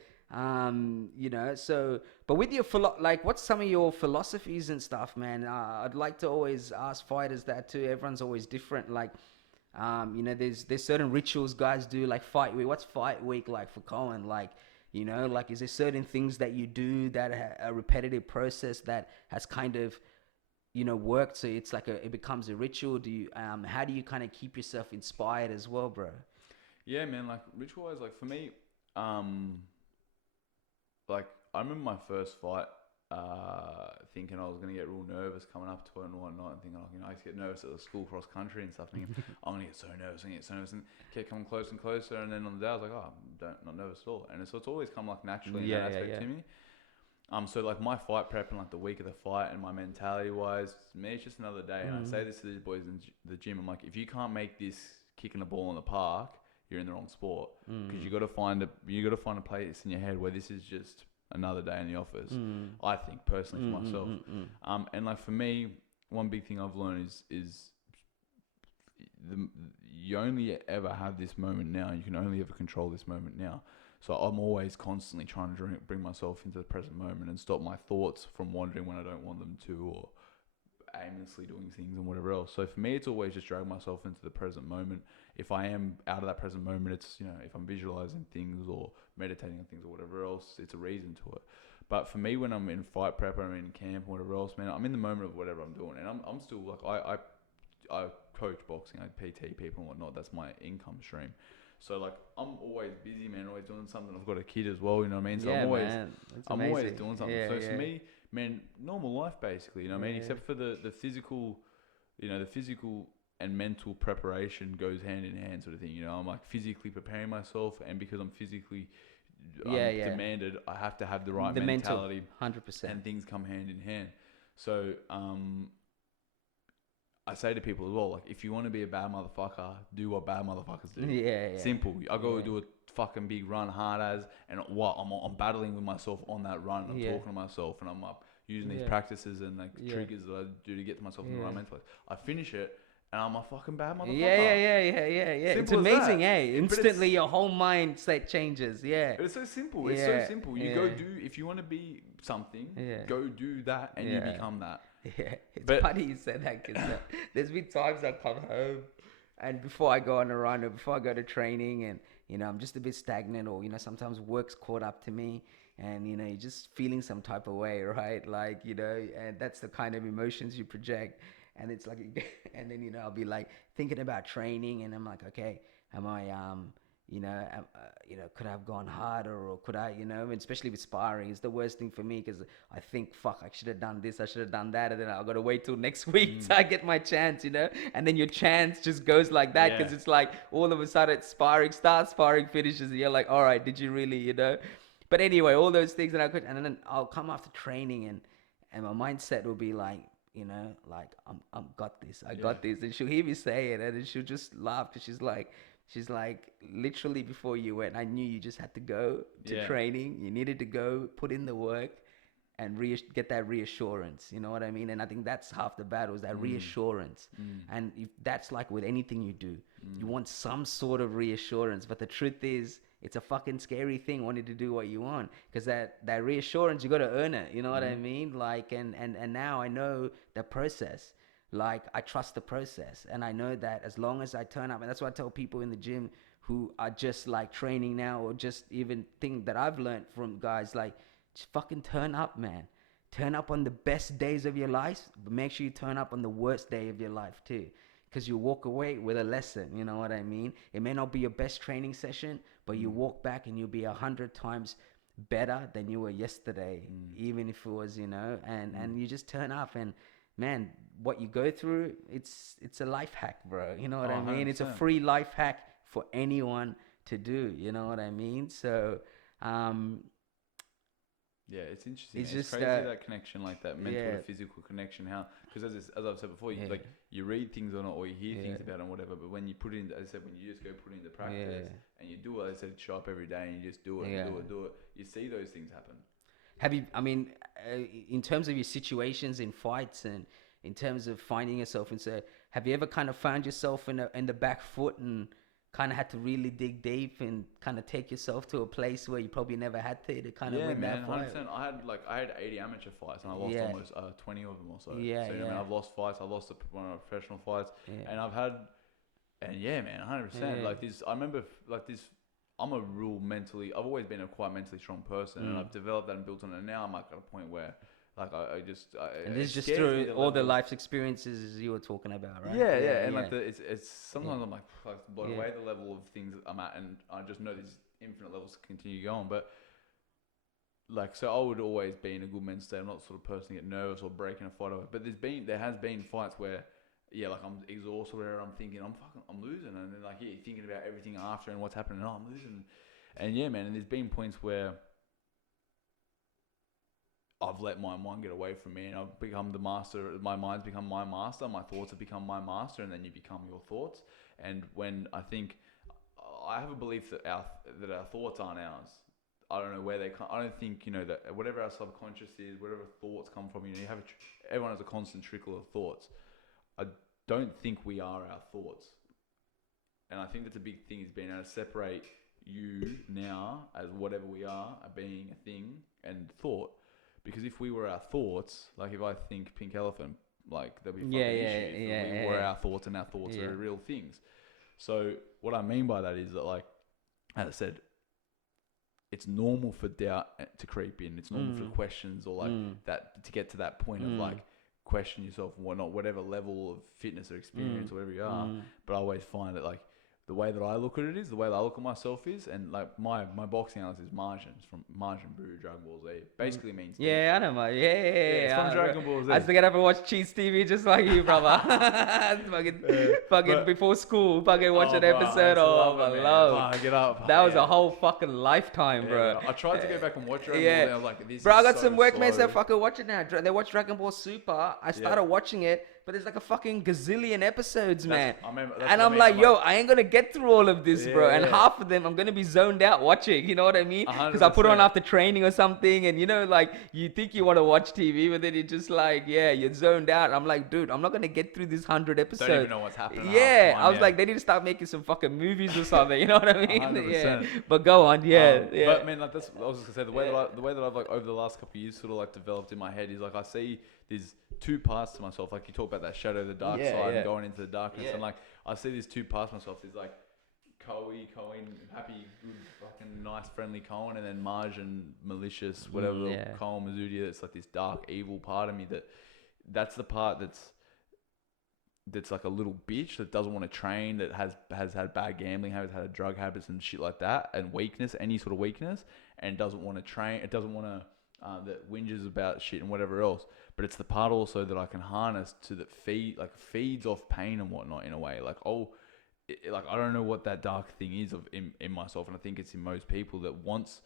you know, so, but with your like, what's some of your philosophies and stuff, man? I'd like to always ask fighters that too. Everyone's always different. Like, you know, there's certain rituals guys do, like fight week. What's fight week like for Koen? Like, you know, like, is there certain things that you do that a repetitive process that has kind of, you know, worked, so it's like it becomes a ritual? Do you, how do you kind of keep yourself inspired as well, bro? Yeah, man, like ritual-wise, like for me, like I remember my first fight, thinking I was gonna get real nervous coming up to it and whatnot, and thinking, you know, I used to get nervous at the school cross country and stuff, thinking I'm gonna get so nervous, and kept coming closer and closer, and then on the day I was like, oh, not nervous at all, and so it's always come like naturally in that aspect to me. So like my fight prep and like the week of the fight and my mentality wise, to me it's just another day. And I say this to these boys in the gym, I'm like, if you can't make this kicking a ball in the park, you're in the wrong sport, because you got to find a place in your head where this is just another day in the office. I think personally for myself, and like for me, one big thing I've learned is you only ever have this moment now. You can only ever control this moment now. So I'm always constantly trying to bring myself into the present moment and stop my thoughts from wandering when I don't want them to, or aimlessly doing things and whatever else. So for me, it's always just dragging myself into the present moment. If I am out of that present moment, it's, you know, if I'm visualizing things or meditating on things or whatever else, it's a reason to it. But for me, when I'm in fight prep or I'm in camp or whatever else, man, I'm in the moment of whatever I'm doing. And I'm still like, I coach boxing, I PT people and whatnot. That's my income stream. So like I'm always busy, man, always doing something. I've got a kid as well, you know what I mean? So I'm always doing something. Yeah, so for me, man, normal life basically, you know what I mean? Except for the physical, you know, the physical and mental preparation goes hand in hand sort of thing. You know, I'm like physically preparing myself, and because I'm physically demanded, I have to have the right mentality. 100%. And things come hand in hand. So I say to people as well, like, if you want to be a bad motherfucker, do what bad motherfuckers do. Yeah. Simple. I go do a fucking big run hard as, and I'm battling with myself on that run. I'm talking to myself, and I'm up using these practices and like triggers that I do to get to myself in the right mental place. I finish it, and I'm a fucking bad motherfucker. Yeah. It's amazing, Instantly your whole mindset changes. Yeah. But it's so simple. It's so simple. You go do, if you want to be something, go do that, and you become that. Yeah, it's funny you said that, because there's been times I come home and before I go on a run or before I go to training, and, you know, I'm just a bit stagnant, or, you know, sometimes work's caught up to me, and, you know, you're just feeling some type of way, right? Like, you know, and that's the kind of emotions you project. And it's like, and then, you know, I'll be like thinking about training, and I'm like, okay, am I, you know, could I have gone harder, or could I, you know, and especially with sparring, it's the worst thing for me, because I think, fuck, I should have done this, I should have done that, and then I've got to wait till next week till I get my chance, you know, and then your chance just goes like that, because it's like all of a sudden sparring finishes, and you're like, all right, did you really, you know? But anyway, all those things that I could, and then I'll come after training, and my mindset will be like, you know, like, I'm got this, I got this, and she'll hear me say it, and then she'll just laugh, because she's like, literally before you went, I knew you just had to go to training. You needed to go, put in the work, and get that reassurance. You know what I mean? And I think that's half the battle, is that reassurance. And if that's like with anything you do, you want some sort of reassurance. But the truth is, it's a fucking scary thing wanting to do what you want, because that reassurance, you got to earn it. You know what I mean? Like, and now I know the process. Like, I trust the process, and I know that as long as I turn up, and that's what I tell people in the gym who are just like training now, or just even think that I've learned from guys, like, just fucking turn up, man. Turn up on the best days of your life, but make sure you turn up on the worst day of your life too, because you walk away with a lesson. You know what I mean? It may not be your best training session, but you walk back and you'll be 100 times better than you were yesterday, even if it was, you know, and you just turn up, and man, what you go through, it's a life hack, bro. You know what I mean? 100%. It's a free life hack for anyone to do. You know what I mean? So, Yeah, it's interesting. It's It's just crazy that connection, like that mental to physical connection. How, because as I've said before, you like you read things on it or you hear things about it and whatever. But when you put it in, as I said, when you just go put it into practice and you do it, as I said, show up every day and you just do it and do it, you see those things happen. Have you? I mean, in terms of your situations in fights and in terms of finding yourself into, have you ever kind of found yourself in the back foot and kind of had to really dig deep and kind of take yourself to a place where you probably never had to kind of win that fight? 100%. I had 80 amateur fights and I lost almost 20 of them or so. Yeah, so, you know, I mean, I've lost fights. I lost one of my professional fights, and I've had, and yeah, man, 100%. Like this, I remember like this. I'm a real I've always been a quite mentally strong person, and I've developed that and built on it. And now I'm like at a point where, like, and this is just through all the life experiences you were talking about, right? Yeah, and like it's sometimes I'm like blown away the level of things I'm at, and I just know there's infinite levels to continue going. But like, so I would always be in a good men's state. I'm not the sort of person to get nervous or breaking a fight over. But there has been fights where, like I'm exhausted, where I'm thinking I'm losing, and then like you're thinking about everything after and what's happening. I'm losing, and man, and there's been points where I've let my mind get away from me, and I've become the master. My mind's become my master. My thoughts have become my master, and then you become your thoughts. And when I think, I have a belief that our thoughts aren't ours. I don't know where they come. I don't think, that whatever our subconscious is, whatever thoughts come from, you have everyone has a constant trickle of thoughts. I don't think we are our thoughts. And I think that's a big thing, is being able to separate you now as whatever we are, being a thing, and thought. Because if we were our thoughts, like if I think pink elephant, like there'd be fucking issues. We were our thoughts, and our thoughts are real things. So what I mean by that is that, like, as I said, it's normal for doubt to creep in. It's normal for questions or like that to get to that point of like question yourself and whatnot, whatever level of fitness or experience or whatever you are. But I always find that like the way that I look at it is, the way that I look at myself is, and like my boxing analysis is Majin. It's from Majin Buu, Dragon Ball Z. Basically means I know, mate. It's from Dragon Ball Z. I used to get up and watch Cheese TV just like you, brother. fucking before school, fucking watch an episode. I love. Get up. That was a whole fucking lifetime, bro. I tried to go back and watch Dragon Ball Z. I was like, this bro, is I got so some workmates slow. that fucking watch it now. They watch Dragon Ball Super. I started watching it, but there's like a fucking gazillion episodes, man. And I'm like, yo, I ain't gonna get through all of this, bro. And half of them, I'm gonna be zoned out watching. You know what I mean? Because I put it on after training or something, and like you think you want to watch TV, but then you're just like, you're zoned out. I'm like, dude, I'm not gonna get through this 100 episodes. Don't even know what's happening. I was like, they need to start making some fucking movies or something. You know what I mean? 100%. But go on, But man, like that's, I was just gonna say, the way that I've like over the last couple of years sort of like developed in my head is like I see there's two parts to myself. Like you talk about that shadow, the dark side, and going into the darkness, and like I see these two parts to myself. There's like Cohen, happy, good, fucking nice, friendly Cohen, and then Majin, malicious, whatever, Koen Mazoudier. That's like this dark, evil part of me. That's the part that's like a little bitch that doesn't want to train, that has had bad gambling habits, had drug habits and shit like that, and weakness, any sort of weakness, and doesn't want to train. It doesn't want to. That whinges about shit and whatever else, but it's the part also that I can harness to that feeds off pain and whatnot in a way. Like I don't know what that dark thing is in myself, and I think it's in most people that wants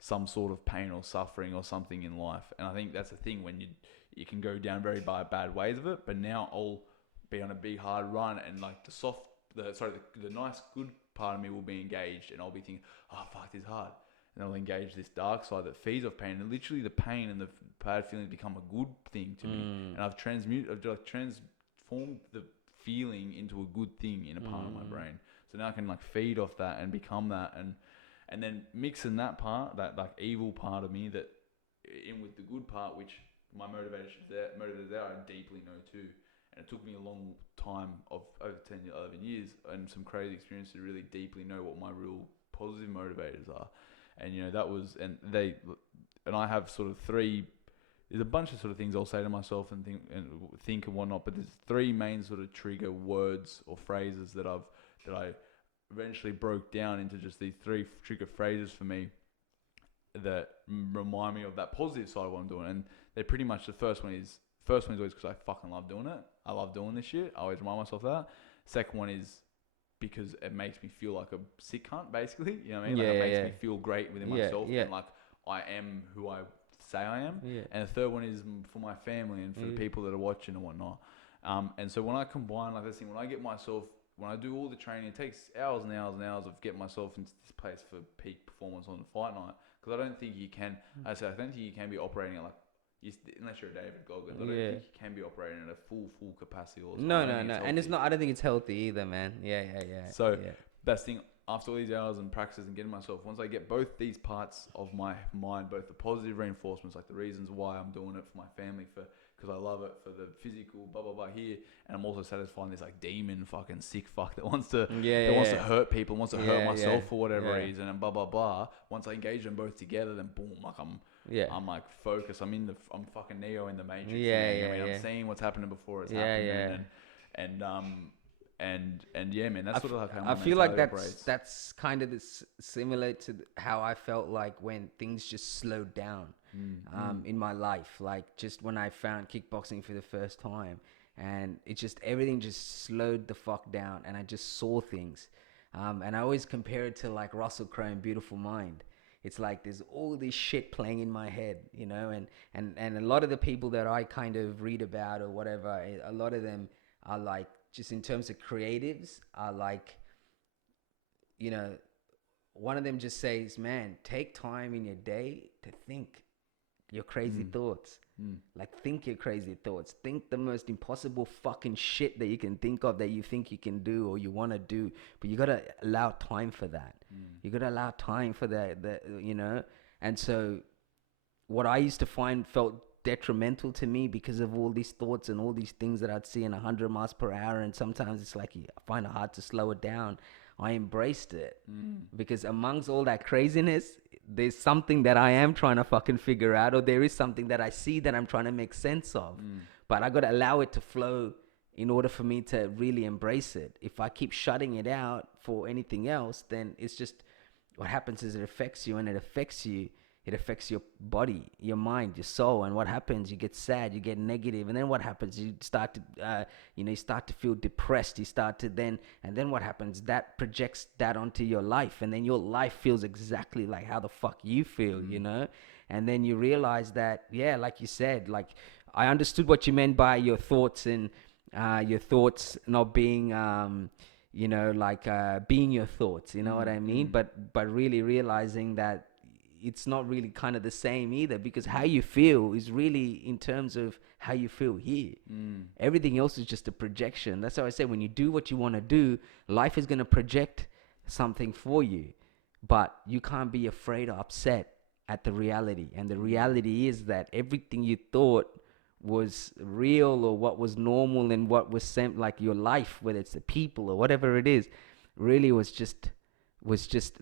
some sort of pain or suffering or something in life. And I think that's the thing, when you can go down very bad ways of it. But now I'll be on a big hard run, and like the nice good part of me will be engaged, and I'll be thinking, oh fuck, this is hard. And I'll engage this dark side that feeds off pain, and literally the pain and the bad feeling become a good thing to me. And I've transformed the feeling into a good thing in a part of my brain. So now I can like feed off that and become that, and then mixing that part, that like evil part of me, that in with the good part, which my motivators there I deeply know too. And it took me a long time of over 11 years and some crazy experience to really deeply know what my real positive motivators are. And that was, and I have sort of three. There's a bunch of sort of things I'll say to myself and think and whatnot, but there's three main sort of trigger words or phrases that I eventually broke down into just these three trigger phrases for me that remind me of that positive side of what I'm doing. And they're pretty much, the first one is always because I fucking love doing it. I love doing this shit. I always remind myself that. Second one is because it makes me feel like a sick cunt, basically. You know what I mean? It makes me feel great within myself. And like, I am who I say I am. Yeah. And the third one is for my family and for the people that are watching and whatnot. And so when I combine like this thing, when I do all the training, it takes hours and hours and hours of getting myself into this place for peak performance on the fight night. Because I don't think you can, I don't think you can be operating at unless you're a David Goggins, I don't think you can be operating at a full capacity or something. No. And it's not, I don't think it's healthy either, man. Yeah. So that's the thing, after all these hours and practices and getting myself, once I get both these parts of my mind, both the positive reinforcements, like the reasons why I'm doing it for my family, because I love it, for the physical, blah, blah, blah here. And I'm also satisfying this like demon fucking sick fuck that wants to hurt people, wants to hurt myself for whatever reason and blah, blah, blah. Once I engage them both together, then boom, like I'm like focused. I'm fucking Neo in the Matrix. I'm seeing what's happening before it's happening. And yeah, man, that's sort of like how I feel like that's kind of similar to how I felt like when things just slowed down in my life. Like just when I found kickboxing for the first time, and everything just slowed the fuck down, and I just saw things. And I always compare it to like Russell Crowe in Beautiful Mind. It's like there's all this shit playing in my head, you know, and a lot of the people that I kind of read about or whatever, a lot of them are like, just in terms of creatives, are like, you know, one of them just says, man, take time in your day to think your crazy thoughts. Like, think your crazy thoughts. Think the most impossible fucking shit that you can think of that you think you can do or you want to do. But you got to allow time for that. You got to allow time for that, you know. And so what I used to find felt detrimental to me because of all these thoughts and all these things that I'd see in 100 miles per hour, and sometimes it's like I find it hard to slow it down. I embraced it because amongst all that craziness, there's something that I am trying to fucking figure out, or there is something that I see that I'm trying to make sense of. But I got to allow it to flow in order for me to really embrace it. If I keep shutting it out for anything else, then it's just, what happens is it affects you, and it affects you. It affects your body, your mind, your soul. And what happens? You get sad, you get negative. And then what happens? You start to, you start to feel depressed. You start to and then what happens? That projects that onto your life. And then your life feels exactly like how the fuck you feel, you know? And then you realize that, yeah, like you said, like I understood what you meant by your thoughts and your thoughts not being, being your thoughts, you know what I mean? But really realizing that it's not really kind of the same either, because how you feel is really in terms of how you feel here. Everything else is just a projection. That's how I say, when you do what you want to do, life is going to project something for you, but you can't be afraid or upset at the reality. And the reality is that everything you thought was real, or what was normal, and what was sent, like your life, whether it's the people or whatever it is, really was just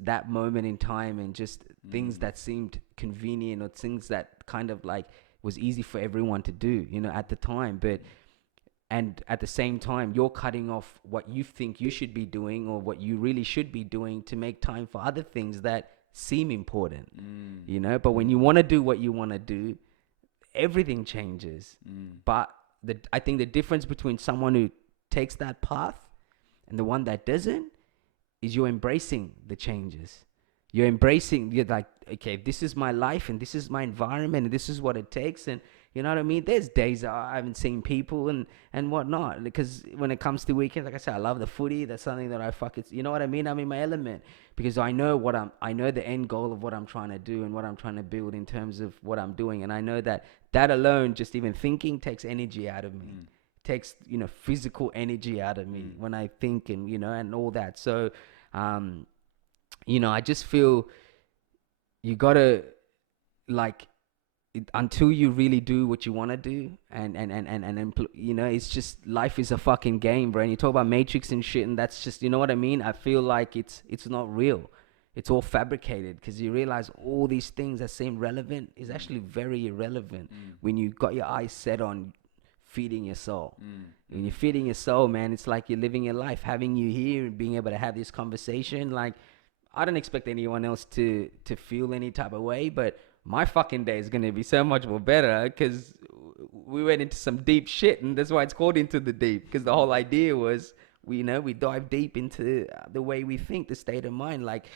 that moment in time, and just things that seemed convenient, or things that kind of like was easy for everyone to do, you know, at the time. And at the same time, you're cutting off what you think you should be doing, or what you really should be doing, to make time for other things that seem important, you know. But when you want to do what you want to do, everything changes. But I think the difference between someone who takes that path and the one that doesn't is you're embracing the changes. You're like, okay, this is my life, and this is my environment, and this is what it takes. And you know what I mean? There's days I haven't seen people and whatnot, because when it comes to weekends, like I said, I love the footy. That's something that you know what I mean? I'm in my element, because I know I know the end goal of what I'm trying to do and what I'm trying to build in terms of what I'm doing. And I know that alone, just even thinking, takes energy out of me. Takes, you know, physical energy out of me when I think, and, you know, and all that. So, you know, I just feel you gotta, like, until you really do what you want to do, and you know, it's just, life is a fucking game, bro. And you talk about Matrix and shit, and that's just, you know what I mean? I feel like it's not real. It's all fabricated, because you realize all these things that seem relevant is actually very irrelevant when you got your eyes set on feeding your soul. When you're feeding your soul, man, it's like you're living your life. Having you here and being able to have this conversation, like, I don't expect anyone else to feel any type of way, but my fucking day is going to be so much more better, because we went into some deep shit, and that's why it's called Into the Deep, because the whole idea was, we dive deep into the way we think, the state of mind. Like,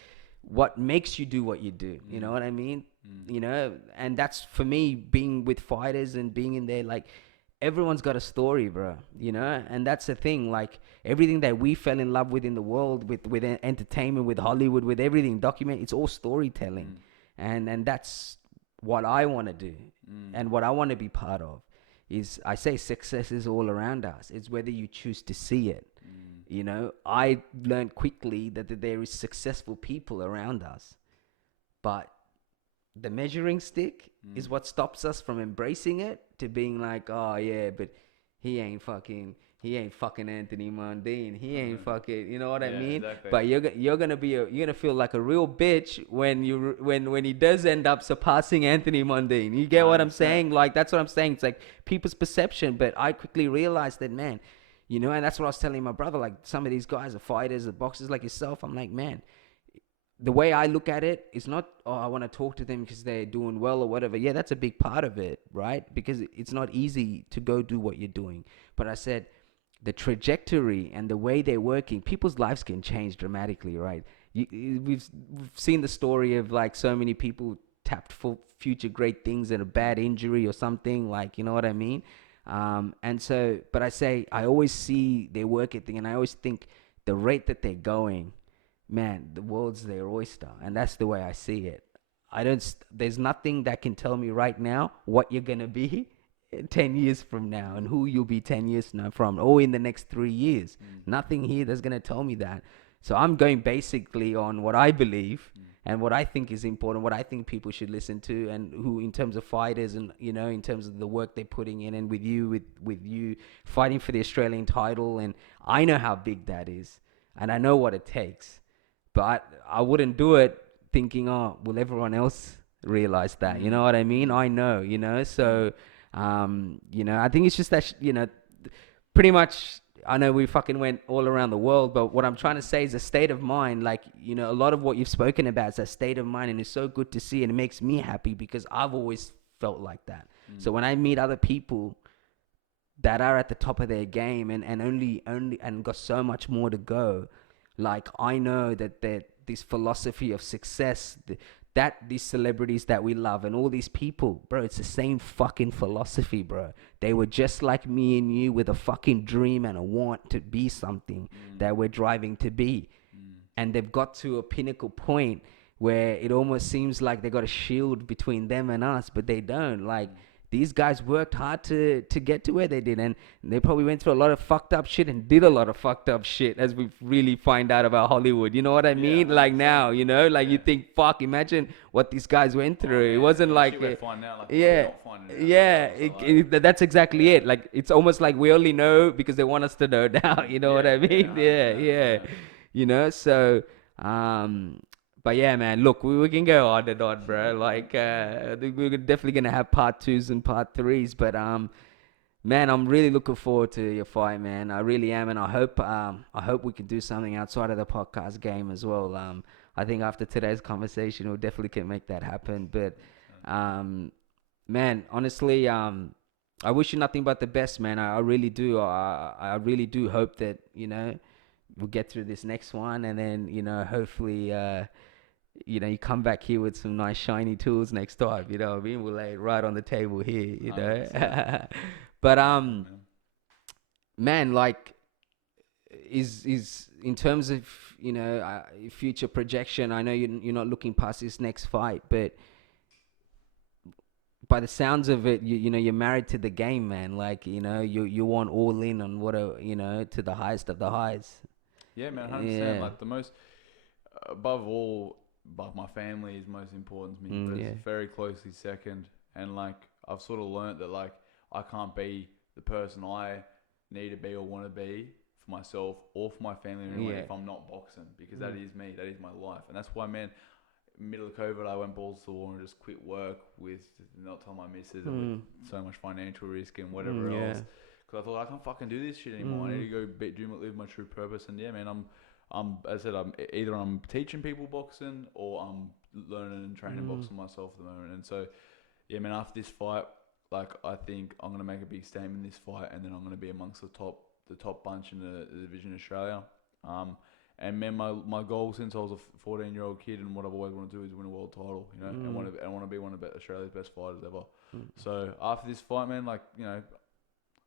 what makes you do what you do. You know what I mean? You know, and that's for me, being with fighters and being in there, like, everyone's got a story, bro, you know. And that's the thing, like, everything that we fell in love with in the world, with entertainment, with Hollywood, with everything, document, it's all storytelling. And that's what I want to do, and what I want to be part of. Is, I say, success is all around us. It's whether you choose to see it. You know, I learned quickly that there is successful people around us, but the measuring stick is what stops us from embracing it, to being like, oh yeah, but he ain't fucking Anthony Mundine. He ain't fucking, you know what I mean? Exactly. But you're gonna feel like a real bitch when he does end up surpassing Anthony Mundine. You get what I'm saying? Like, that's what I'm saying. It's like people's perception, but I quickly realized that, man, you know, and that's what I was telling my brother. Like, some of these guys are fighters, are boxers like yourself. I'm like, man, the way I look at it is not, oh, I want to talk to them because they're doing well or whatever. Yeah, that's a big part of it, right? Because it's not easy to go do what you're doing. But I said, the trajectory and the way they're working, people's lives can change dramatically, right? We've seen the story of, like, so many people tapped for future great things and a bad injury or something, like, you know what I mean? And so, but I say, I always see their work ethic, and I always think the rate that they're going, man, the world's their oyster. And that's the way I see it. There's nothing that can tell me right now what you're going to be 10 years from now, and who you'll be 10 years from, or in the next 3 years. Nothing here that's going to tell me that. So I'm going basically on what I believe and what I think is important, what I think people should listen to, and who, in terms of fighters, and, you know, in terms of the work they're putting in, and with you fighting for the Australian title. And I know how big that is, and I know what it takes, but I wouldn't do it thinking, oh, will everyone else realize that? You know what I mean? I know, you know. So, you know, I think it's just that, you know, pretty much, I know we fucking went all around the world, but what I'm trying to say is a state of mind. Like, you know, a lot of what you've spoken about is a state of mind, and it's so good to see, and it makes me happy because I've always felt like that. So when I meet other people that are at the top of their game and only and got so much more to go, like, I know that this philosophy of success, that these celebrities that we love and all these people, bro, it's the same fucking philosophy, bro. They were just like me and you, with a fucking dream and a want to be something that we're driving to be. And they've got to a pinnacle point where it almost seems like they got a shield between them and us, but they don't. Like, these guys worked hard to get to where they did, and they probably went through a lot of fucked up shit and did a lot of fucked up shit, as we really find out about Hollywood. You know what I mean? Like, now, you know, like, you think, fuck, imagine what these guys went through. It wasn't like, that's exactly it. Like, it's almost like we only know because they want us to know now. You know what I mean? Yeah. You know, so, but yeah, man, look, we can go on and on, bro. Like, we're definitely going to have part 2s and part 3s. But, man, I'm really looking forward to your fight, man. I really am. And I hope we can do something outside of the podcast game as well. I think after today's conversation, we definitely can make that happen. But, man, honestly, I wish you nothing but the best, man. I really do. I really do hope that, you know, we'll get through this next one. And then, you know, hopefully, you know, you come back here with some nice shiny tools next time, you know what I mean? We'll lay it right on the table here, you know? But, man, like, is in terms of, you know, future projection, I know you're not looking past this next fight, but by the sounds of it, you know, you're married to the game, man. Like, you know, you want all in on you know, to the highest of the highs. Yeah, man, 100%. Like, the most, above all, but my family is most important to me, but it's very closely second. And, like, I've sort of learned that, like, I can't be the person I need to be or want to be for myself or for my family anyway if I'm not boxing, because that is me, that is my life. And that's why, man, middle of COVID, I went balls to the wall and just quit work with not telling my missus and with so much financial risk and whatever else. Because I thought, I can't fucking do this shit anymore. I need to go live my true purpose. And yeah, man, as I said, I'm teaching people boxing or I'm learning and training boxing myself at the moment. And so, yeah, man, after this fight, like, I think I'm gonna make a big statement in this fight, and then I'm gonna be amongst the top bunch in the division in Australia. And man, my goal since I was a 14-year-old kid, and what I've always wanted to do is win a world title, you know, and want to be one of Australia's best fighters ever. So after this fight, man, like, you know,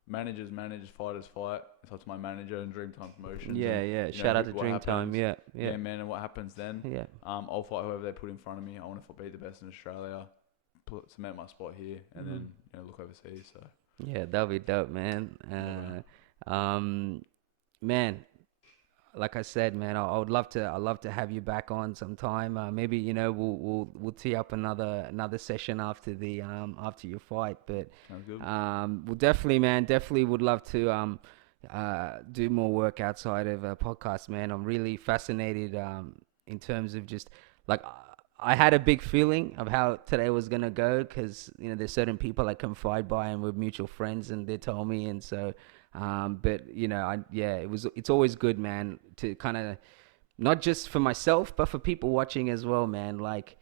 managers manage, fighters fight. It's up to my manager and Dreamtime Promotions. Yeah. Shout out to Dreamtime. Yeah, man. And what happens then? Yeah. I'll fight whoever they put in front of me. I want to be the best in Australia, cement my spot here, and then, you know, look overseas. So yeah, that'll be dope, man. Man, like I said, man, I would love to have you back on sometime. Maybe, you know, we'll tee up another session after the after your fight. But sounds good. we'll definitely would love to do more work outside of a podcast, man. I'm really fascinated in terms of just like I had a big feeling of how today was gonna go, because, you know, there's certain people I confide by and we're mutual friends, and they told me, and so. But, you know, it's always good, man, to kind of, not just for myself, but for people watching as well, man. Like,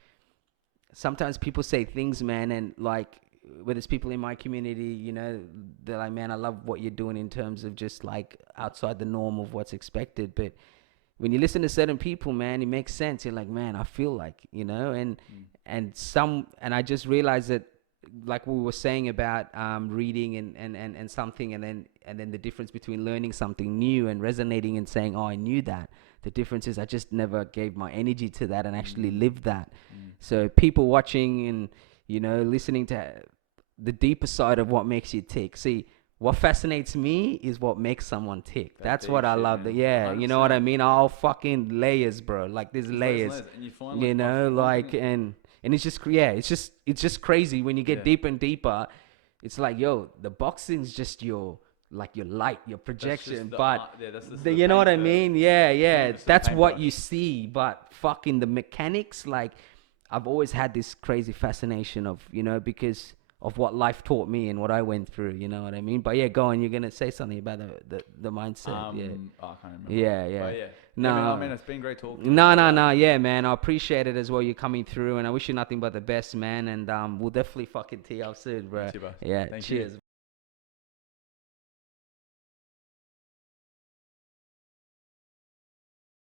sometimes people say things, man, and like, whether it's people in my community, you know, they're like, man, I love what you're doing in terms of just like outside the norm of what's expected. But when you listen to certain people, man, it makes sense. You're like, man, I feel like, you know, and I just realized that, like we were saying about reading and something, and then the difference between learning something new and resonating and saying, oh, I knew that. The difference is I just never gave my energy to that and actually lived that. So people watching and, you know, listening to the deeper side of what makes you tick. See, what fascinates me is what makes someone tick. That's what I love. Yeah, 100%. You know what I mean? All fucking layers, bro. Like, there's layers. And you find, like, you know, like, and it's just, it's just crazy when you get deeper and deeper. It's like, yo, the boxing's just your light, your projection. But you know what I mean? Yeah. That's what you see. But fucking the mechanics, like, I've always had this crazy fascination of, you know, because of what life taught me and what I went through, you know what I mean? But yeah, go on, you're gonna say something about the mindset. I can't remember. Yeah. But yeah. No, I mean, it's been great talking. No, yeah, man. I appreciate it as well. You're coming through, and I wish you nothing but the best, man. And we'll definitely fucking tee up soon, bro. You too, bro. Yeah, Thank cheers. You.